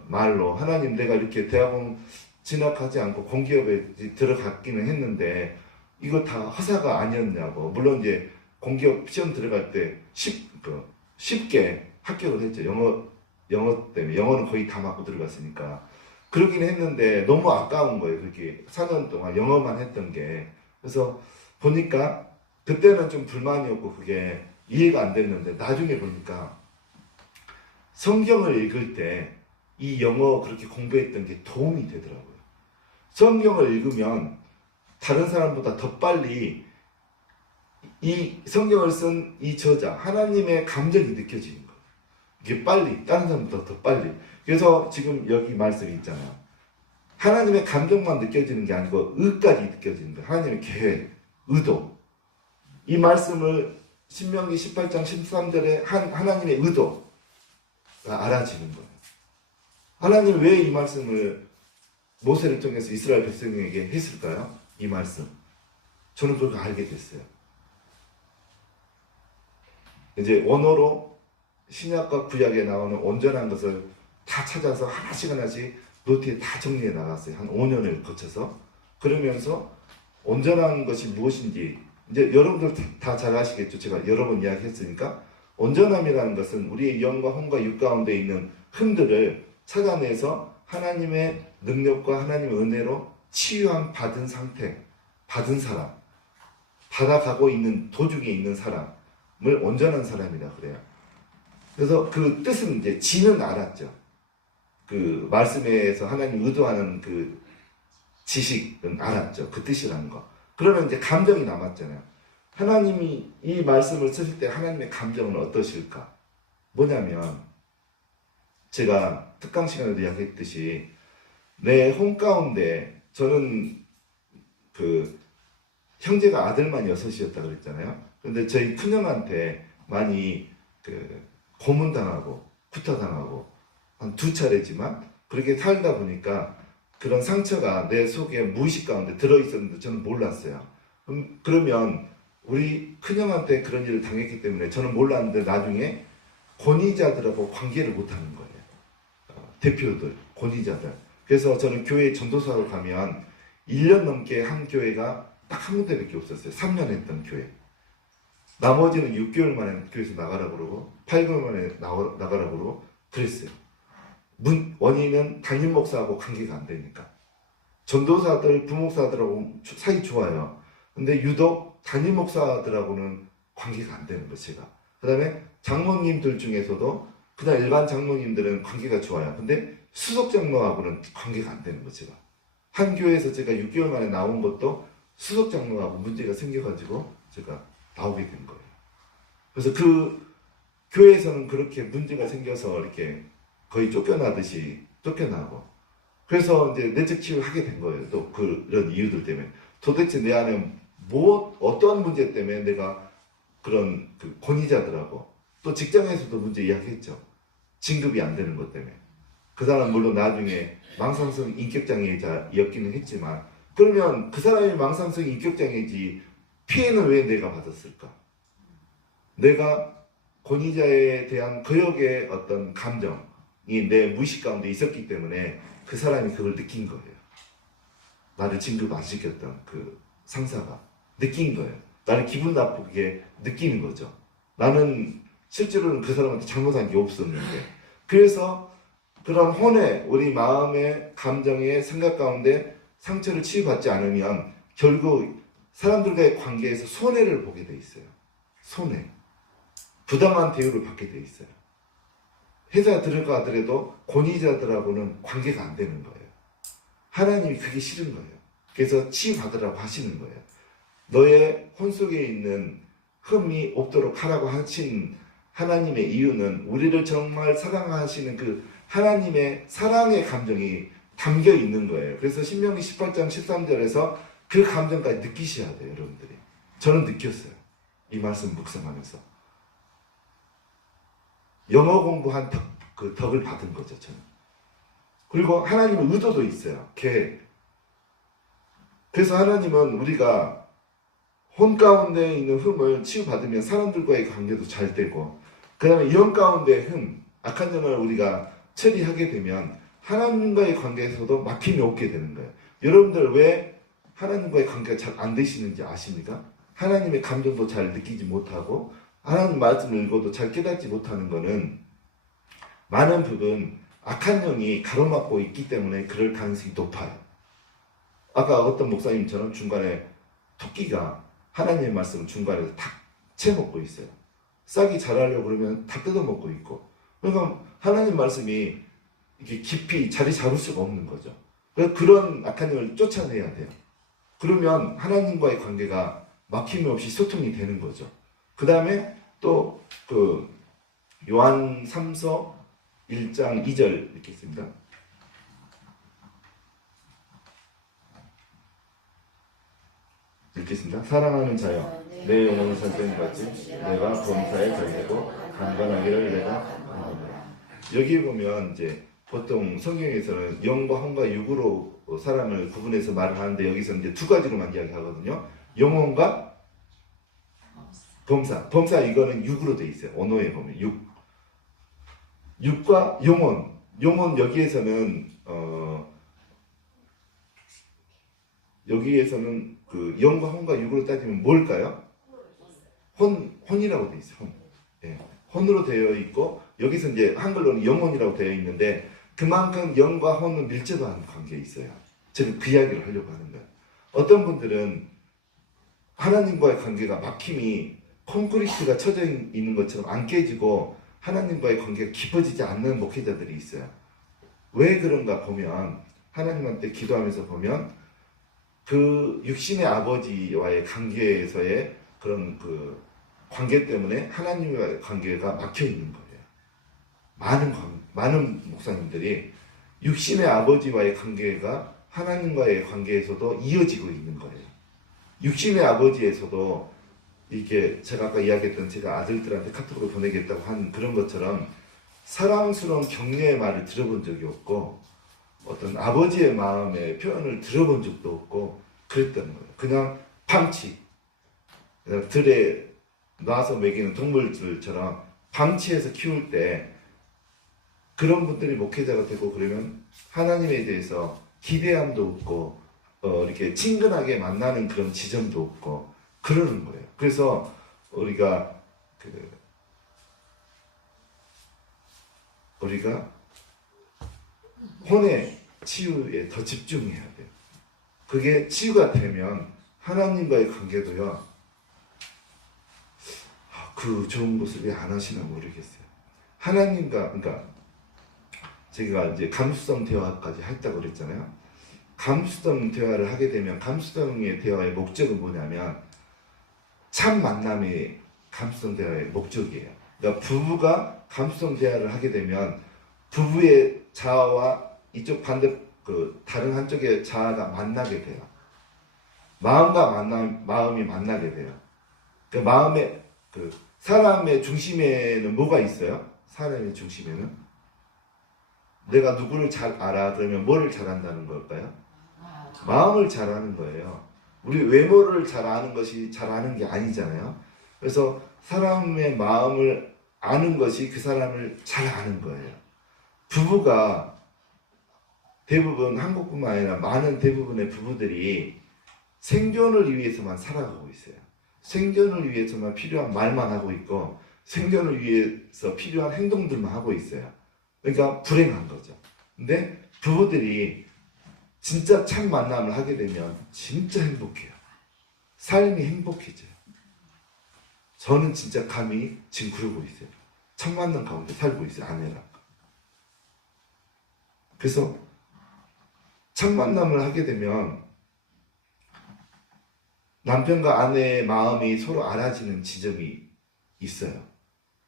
말로, 하나님, 내가 이렇게 대학원 진학하지 않고 공기업에 들어갔기는 했는데 이거 다 허사가 아니었냐고. 물론 이제 공기업 시험 들어갈 때 쉽게 합격을 했죠. 영어 때문에. 영어는 거의 다 맞고 들어갔으니까. 그러긴 했는데 너무 아까운 거예요. 그렇게 4년 동안 영어만 했던 게. 그래서 보니까 그때는 좀 불만이었고 그게 이해가 안 됐는데 나중에 보니까 성경을 읽을 때 이 영어 그렇게 공부했던 게 도움이 되더라고요. 성경을 읽으면 다른 사람보다 더 빨리 이 성경을 쓴 이 저자 하나님의 감정이 느껴지는 거예요. 이게 빨리 다른 사람보다 더 빨리. 그래서 지금 여기 말씀이 있잖아요. 하나님의 감정만 느껴지는 게 아니고 의까지 느껴지는 거예요. 하나님의 계획, 의도. 이 말씀을 신명기 18장 13절에 하나님의 의도가 알아지는 거예요. 하나님 왜 이 말씀을 모세를 통해서 이스라엘 백성에게 했을까요? 이 말씀. 저는 그걸 알게 됐어요. 이제 원어로 신약과 구약에 나오는 온전한 것을 다 찾아서 하나씩 노트에 다 정리해 나갔어요. 한 5년을 거쳐서. 그러면서 온전한 것이 무엇인지 이제 여러분들 다 잘 아시겠죠. 제가 여러 번 이야기했으니까 온전함이라는 것은 우리의 영과 혼과 육 가운데 있는 흠들을 찾아내서 하나님의 능력과 하나님의 은혜로 치유함 받은 상태, 받은 사람, 받아가고 있는 도중에 있는 사람을 온전한 사람이라 그래요. 그래서 그 뜻은 이제 지는 알았죠. 그 말씀에서 하나님 의도하는 그 지식은 알았죠. 그 뜻이라는 거. 그러면 이제 감정이 남았잖아요. 하나님이 이 말씀을 쓰실 때 하나님의 감정은 어떠실까? 뭐냐면 제가 특강 시간에도 이야기했듯이 내 혼 가운데 저는 그 형제가 아들만 6이었다 그랬잖아요. 근데 저희 큰형한테 많이 그 고문당하고 구타당하고 한 2차례지만 그렇게 살다 보니까 그런 상처가 내 속에 무의식 가운데 들어있었는데 저는 몰랐어요. 그러면 우리 큰형한테 그런 일을 당했기 때문에 저는 몰랐는데 나중에 권위자들하고 관계를 못하는 거예요. 대표들, 권위자들. 그래서 저는 교회 전도사로 가면 1년 넘게 한 교회가 딱 한 군데밖에 없었어요. 3년 했던 교회. 나머지는 6개월 만에 교회에서 나가라고 그러고 8개월 만에 나가라고 그러고 그랬어요. 원인은 담임 목사하고 관계가 안 되니까. 전도사들, 부목사들하고 사이 좋아요. 근데 유독 담임 목사들하고는 관계가 안 되는 거예요, 제가. 그 다음에 장로님들 중에서도 그냥 일반 장로님들은 관계가 좋아요. 근데 수석 장로하고는 관계가 안 되는 거예요, 제가. 한 교회에서 제가 6개월 만에 나온 것도 수석 장로하고 문제가 생겨가지고 제가 나오게 된 거예요. 그래서 그 교회에서는 그렇게 문제가 생겨서 이렇게 거의 쫓겨나듯이 쫓겨나고 그래서 이제 내적 치유를 하게 된 거예요. 또 그런 이유들 때문에 도대체 내 안에 어떠한 문제 때문에 내가 그런 그 권위자들하고 또 직장에서도 문제 이야기했죠. 진급이 안 되는 것 때문에 그 사람 물론 나중에 망상성 인격장애자였기는 했지만 그러면 그 사람이 망상성 인격장애지 피해는 왜 내가 받았을까? 내가 권위자에 대한 거역의 어떤 감정이 내 무의식 가운데 있었기 때문에 그 사람이 그걸 느낀 거예요. 나를 진급 안 시켰던 그 상사가 느낀 거예요. 나를 기분 나쁘게 느끼는 거죠. 나는 실제로는 그 사람한테 잘못한 게 없었는데 그래서 그런 혼에 우리 마음의 감정의 생각 가운데 상처를 치유받지 않으면 결국 사람들과의 관계에서 손해를 보게 돼 있어요. 손해. 부당한 대우를 받게 돼 있어요. 회사에 들어가더라도 권위자들하고는 관계가 안 되는 거예요. 하나님이 그게 싫은 거예요. 그래서 치유받으라고 하시는 거예요. 너의 혼 속에 있는 흠이 없도록 하라고 하신 하나님의 이유는 우리를 정말 사랑하시는 그 하나님의 사랑의 감정이 담겨 있는 거예요. 그래서 신명기 18장 13절에서 그 감정까지 느끼셔야 돼요, 여러분들이. 저는 느꼈어요. 이 말씀 묵상하면서. 영어 공부한 그 덕을 받은 거죠, 저는. 그리고 하나님의 의도도 있어요. 계획. 그래서 하나님은 우리가 혼 가운데 있는 흠을 치유받으면 사람들과의 관계도 잘 되고 그 다음에 영 가운데 흠, 악한 영을 우리가 처리하게 되면 하나님과의 관계에서도 막힘이 없게 되는 거예요. 여러분들 왜 하나님과의 관계가 잘 안 되시는지 아십니까? 하나님의 감정도 잘 느끼지 못하고 하나님 말씀을 읽어도 잘 깨닫지 못하는 것은 많은 부분 악한 영이 가로막고 있기 때문에 그럴 가능성이 높아요. 아까 어떤 목사님처럼 중간에 토끼가 하나님의 말씀을 중간에서 다 채먹고 있어요. 싹이 자라려고 그러면 다 뜯어먹고 있고. 그러니까 하나님 말씀이 이렇게 깊이 자리 잡을 수가 없는 거죠. 그래서 그런 악한 영을 쫓아내야 돼요. 그러면 하나님과의 관계가 막힘이 없이 소통이 되는 거죠. 그 다음에 또 그 요한 3서 1장 2절 읽겠습니다. 읽겠습니다. 사랑하는 자여, 내 영혼을 살펴는 같이 내가 범사에 걸리고 강건하기를 내가 원하노라. 여기에 보면 이제 보통 성경에서는 영과 혼과 육으로 사람을 구분해서 말을 하는데 여기서 이제 두 가지로만 이야기하거든요. 영혼과 범사. 범사 이거는 육으로 돼 있어요. 언어에 보면 육과 영혼. 영혼 여기에서는 여기에서는 그 영과 혼과 육으로 따지면 뭘까요? 혼이라고 돼 있어요. 혼. 예. 혼으로 되어 있고 여기서 이제 한글로는 영혼이라고 되어 있는데 그만큼 영과 혼은 밀접한 관계에 있어요. 저는 그 이야기를 하려고 하는 거예요. 어떤 분들은 하나님과의 관계가 막힘이 콘크리트가 쳐져 있는 것처럼 안 깨지고 하나님과의 관계가 깊어지지 않는 목회자들이 있어요. 왜 그런가 보면 하나님한테 기도하면서 보면 그 육신의 아버지와의 관계에서의 그런 그 관계 때문에 하나님과의 관계가 막혀 있는 거예요. 많은 목사님들이 육신의 아버지와의 관계가 하나님과의 관계에서도 이어지고 있는 거예요. 육신의 아버지에서도 이게 제가 아까 이야기했던 제가 아들들한테 카톡으로 보내겠다고 한 그런 것처럼 사랑스러운 격려의 말을 들어본 적이 없고 어떤 아버지의 마음의 표현을 들어본 적도 없고 그랬던 거예요. 그냥 방치, 그냥 들에 놔서 먹이는 동물들처럼 방치해서 키울 때 그런 분들이 목회자가 되고 그러면 하나님에 대해서 기대함도 없고 이렇게 친근하게 만나는 그런 지점도 없고 그러는 거예요. 그래서 우리가 혼의 치유에 더 집중해야 돼요. 그게 치유가 되면 하나님과의 관계도요. 그 좋은 것을 왜 안 하시나 모르겠어요. 하나님과 그러니까 제가 이제 감수성 대화까지 했다고 그랬잖아요. 감수성 대화를 하게 되면 감수성의 대화의 목적은 뭐냐면 참 만남이 감수성 대화의 목적이에요. 그러니까 부부가 감수성 대화를 하게 되면 부부의 자아와 이쪽 반대 그 다른 한쪽의 자아가 만나게 돼요. 마음이 만나게 돼요. 그 마음의 그 사람의 중심에는 뭐가 있어요? 사람의 중심에는 내가 누구를 잘 알아 그러면 뭐를 잘한다는 걸까요? 마음을 잘하는 거예요. 우리 외모를 잘 아는 것이 잘 아는 게 아니잖아요. 그래서 사람의 마음을 아는 것이 그 사람을 잘 아는 거예요. 부부가 대부분 한국뿐만 아니라 많은 대부분의 부부들이 생존을 위해서만 살아가고 있어요. 생존을 위해서만 필요한 말만 하고 있고 생존을 위해서 필요한 행동들만 하고 있어요. 그러니까 불행한 거죠. 근데 부부들이 진짜 참 만남을 하게 되면 진짜 행복해요. 삶이 행복해져요. 저는 진짜 감히 지금 그러고 있어요. 첫 만남 가운데 살고 있어요. 아내랑. 그래서 첫 만남을 하게 되면 남편과 아내의 마음이 서로 알아지는 지점이 있어요.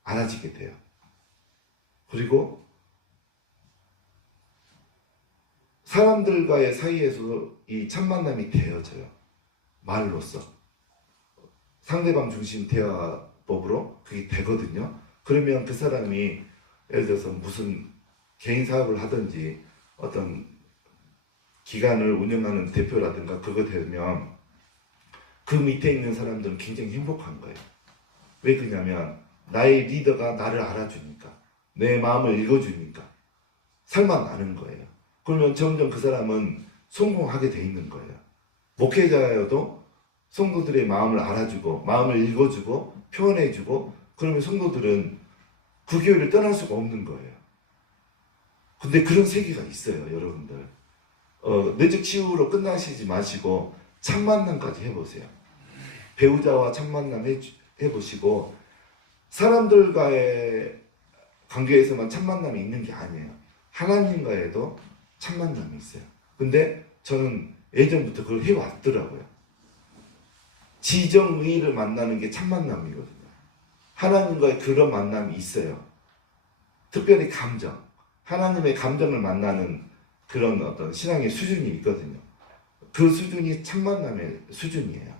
알아지게 돼요. 그리고 사람들과의 사이에서도 이 첫 만남이 되어져요. 말로써. 상대방 중심 대화법으로 그게 되거든요. 그러면 그 사람이 예를 들어서 무슨 개인 사업을 하든지 어떤 기관을 운영하는 대표라든가 그거 되면 그 밑에 있는 사람들은 굉장히 행복한 거예요. 왜 그러냐면 나의 리더가 나를 알아주니까 내 마음을 읽어주니까 살만 나는 거예요. 그러면 점점 그 사람은 성공하게 돼 있는 거예요. 목회자여도 성도들의 마음을 알아주고 마음을 읽어주고 표현해주고 그러면 성도들은 그 교회를 떠날 수가 없는 거예요. 근데 그런 세계가 있어요. 여러분들 내적 치유로 끝나시지 마시고 참 만남까지 해보세요. 배우자와 첫 만남 해보시고 사람들과의 관계에서만 첫 만남이 있는 게 아니에요. 하나님과에도 첫 만남이 있어요. 근데 저는 예전부터 그걸 해왔더라고요. 지정의를 만나는 게 첫 만남이거든요. 하나님과의 그런 만남이 있어요. 특별히 감정, 하나님의 감정을 만나는 그런 어떤 신앙의 수준이 있거든요. 그 수준이 첫 만남의 수준이에요.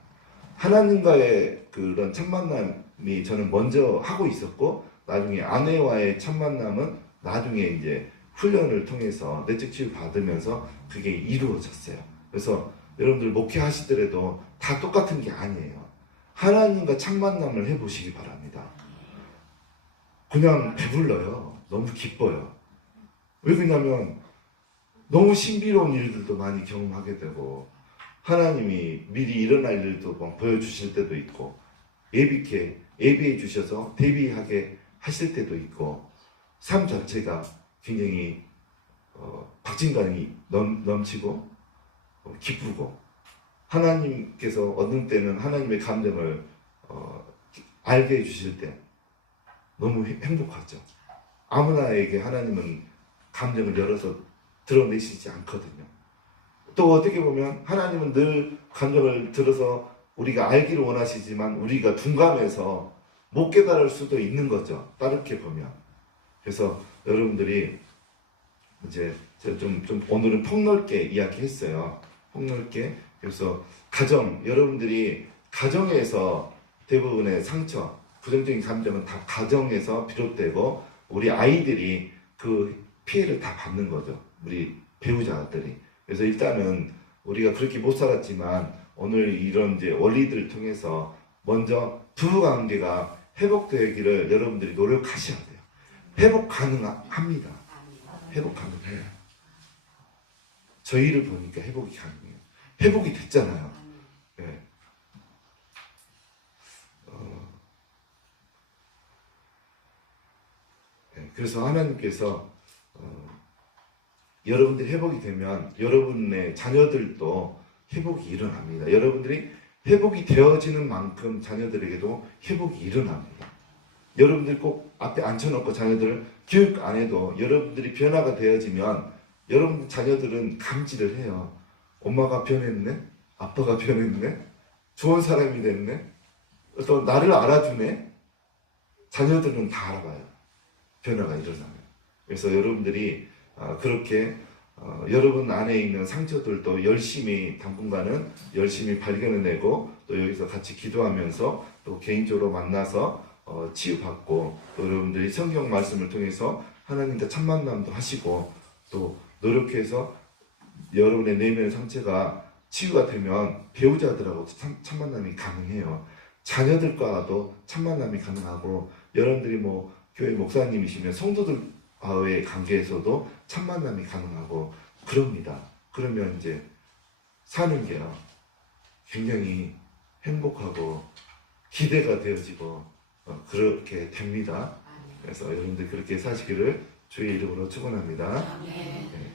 하나님과의 그런 첫 만남이 저는 먼저 하고 있었고, 나중에 아내와의 첫 만남은 나중에 이제 훈련을 통해서 내적 치유 받으면서 그게 이루어졌어요. 그래서 여러분들 목회하시더라도 다 똑같은 게 아니에요. 하나님과 첫 만남을 해보시기 바랍니다. 그냥 배불러요. 너무 기뻐요. 왜 그러냐면 너무 신비로운 일들도 많이 경험하게 되고, 하나님이 미리 일어날 일도 막 보여주실 때도 있고, 예비해 주셔서 대비하게 하실 때도 있고, 삶 자체가 굉장히 박진감이 넘치고 기쁘고, 하나님께서 어느 때는 하나님의 감정을 알게 해주실 때 너무 행복하죠. 아무나에게 하나님은 감정을 열어서 드러내시지 않거든요. 또 어떻게 보면 하나님은 늘 감정을 들어서 우리가 알기를 원하시지만 우리가 둔감해서 못 깨달을 수도 있는 거죠. 다르게 보면. 그래서 여러분들이 이제 제가 좀 오늘은 폭넓게 이야기했어요. 폭넓게. 그래서 여러분들이 가정에서 대부분의 상처, 부정적인 감정은 다 가정에서 비롯되고 우리 아이들이 그 피해를 다 받는 거죠. 우리 배우자들이. 그래서 일단은 우리가 그렇게 못 살았지만 오늘 이런 이제 원리들을 통해서 먼저 부부 관계가 회복되기를 여러분들이 노력하셔야 돼요. 회복 가능합니다. 회복 가능해요. 저희를 보니까 회복이 가능해요. 회복이 됐잖아요. 네. 네. 그래서 하나님께서 여러분들이 회복이 되면 여러분의 자녀들도 회복이 일어납니다. 여러분들이 회복이 되어지는 만큼 자녀들에게도 회복이 일어납니다. 여러분들이 꼭 앞에 앉혀놓고 자녀들을 교육 안 해도 여러분들이 변화가 되어지면 여러분 자녀들은 감지를 해요. 엄마가 변했네? 아빠가 변했네? 좋은 사람이 됐네? 또 나를 알아주네? 자녀들은 다 알아봐요. 변화가 일어나면. 그래서 여러분들이 그렇게 여러분 안에 있는 상처들도 열심히 당분간은 열심히 발견해내고 또 여기서 같이 기도하면서 또 개인적으로 만나서 치유받고 또 여러분들이 성경 말씀을 통해서 하나님과 첫 만남도 하시고 또 노력해서 여러분의 내면의 상처가 치유가 되면 배우자들하고도 첫 만남이 가능해요. 자녀들과도 첫 만남이 가능하고 여러분들이 뭐 교회 목사님이시면 성도들과의 관계에서도 첫 만남이 가능하고 그럽니다. 그러면 이제 사는 게요 굉장히 행복하고 기대가 되어지고 그렇게 됩니다. 그래서 여러분들 그렇게 사시기를 주의 이름으로 축원합니다. 네.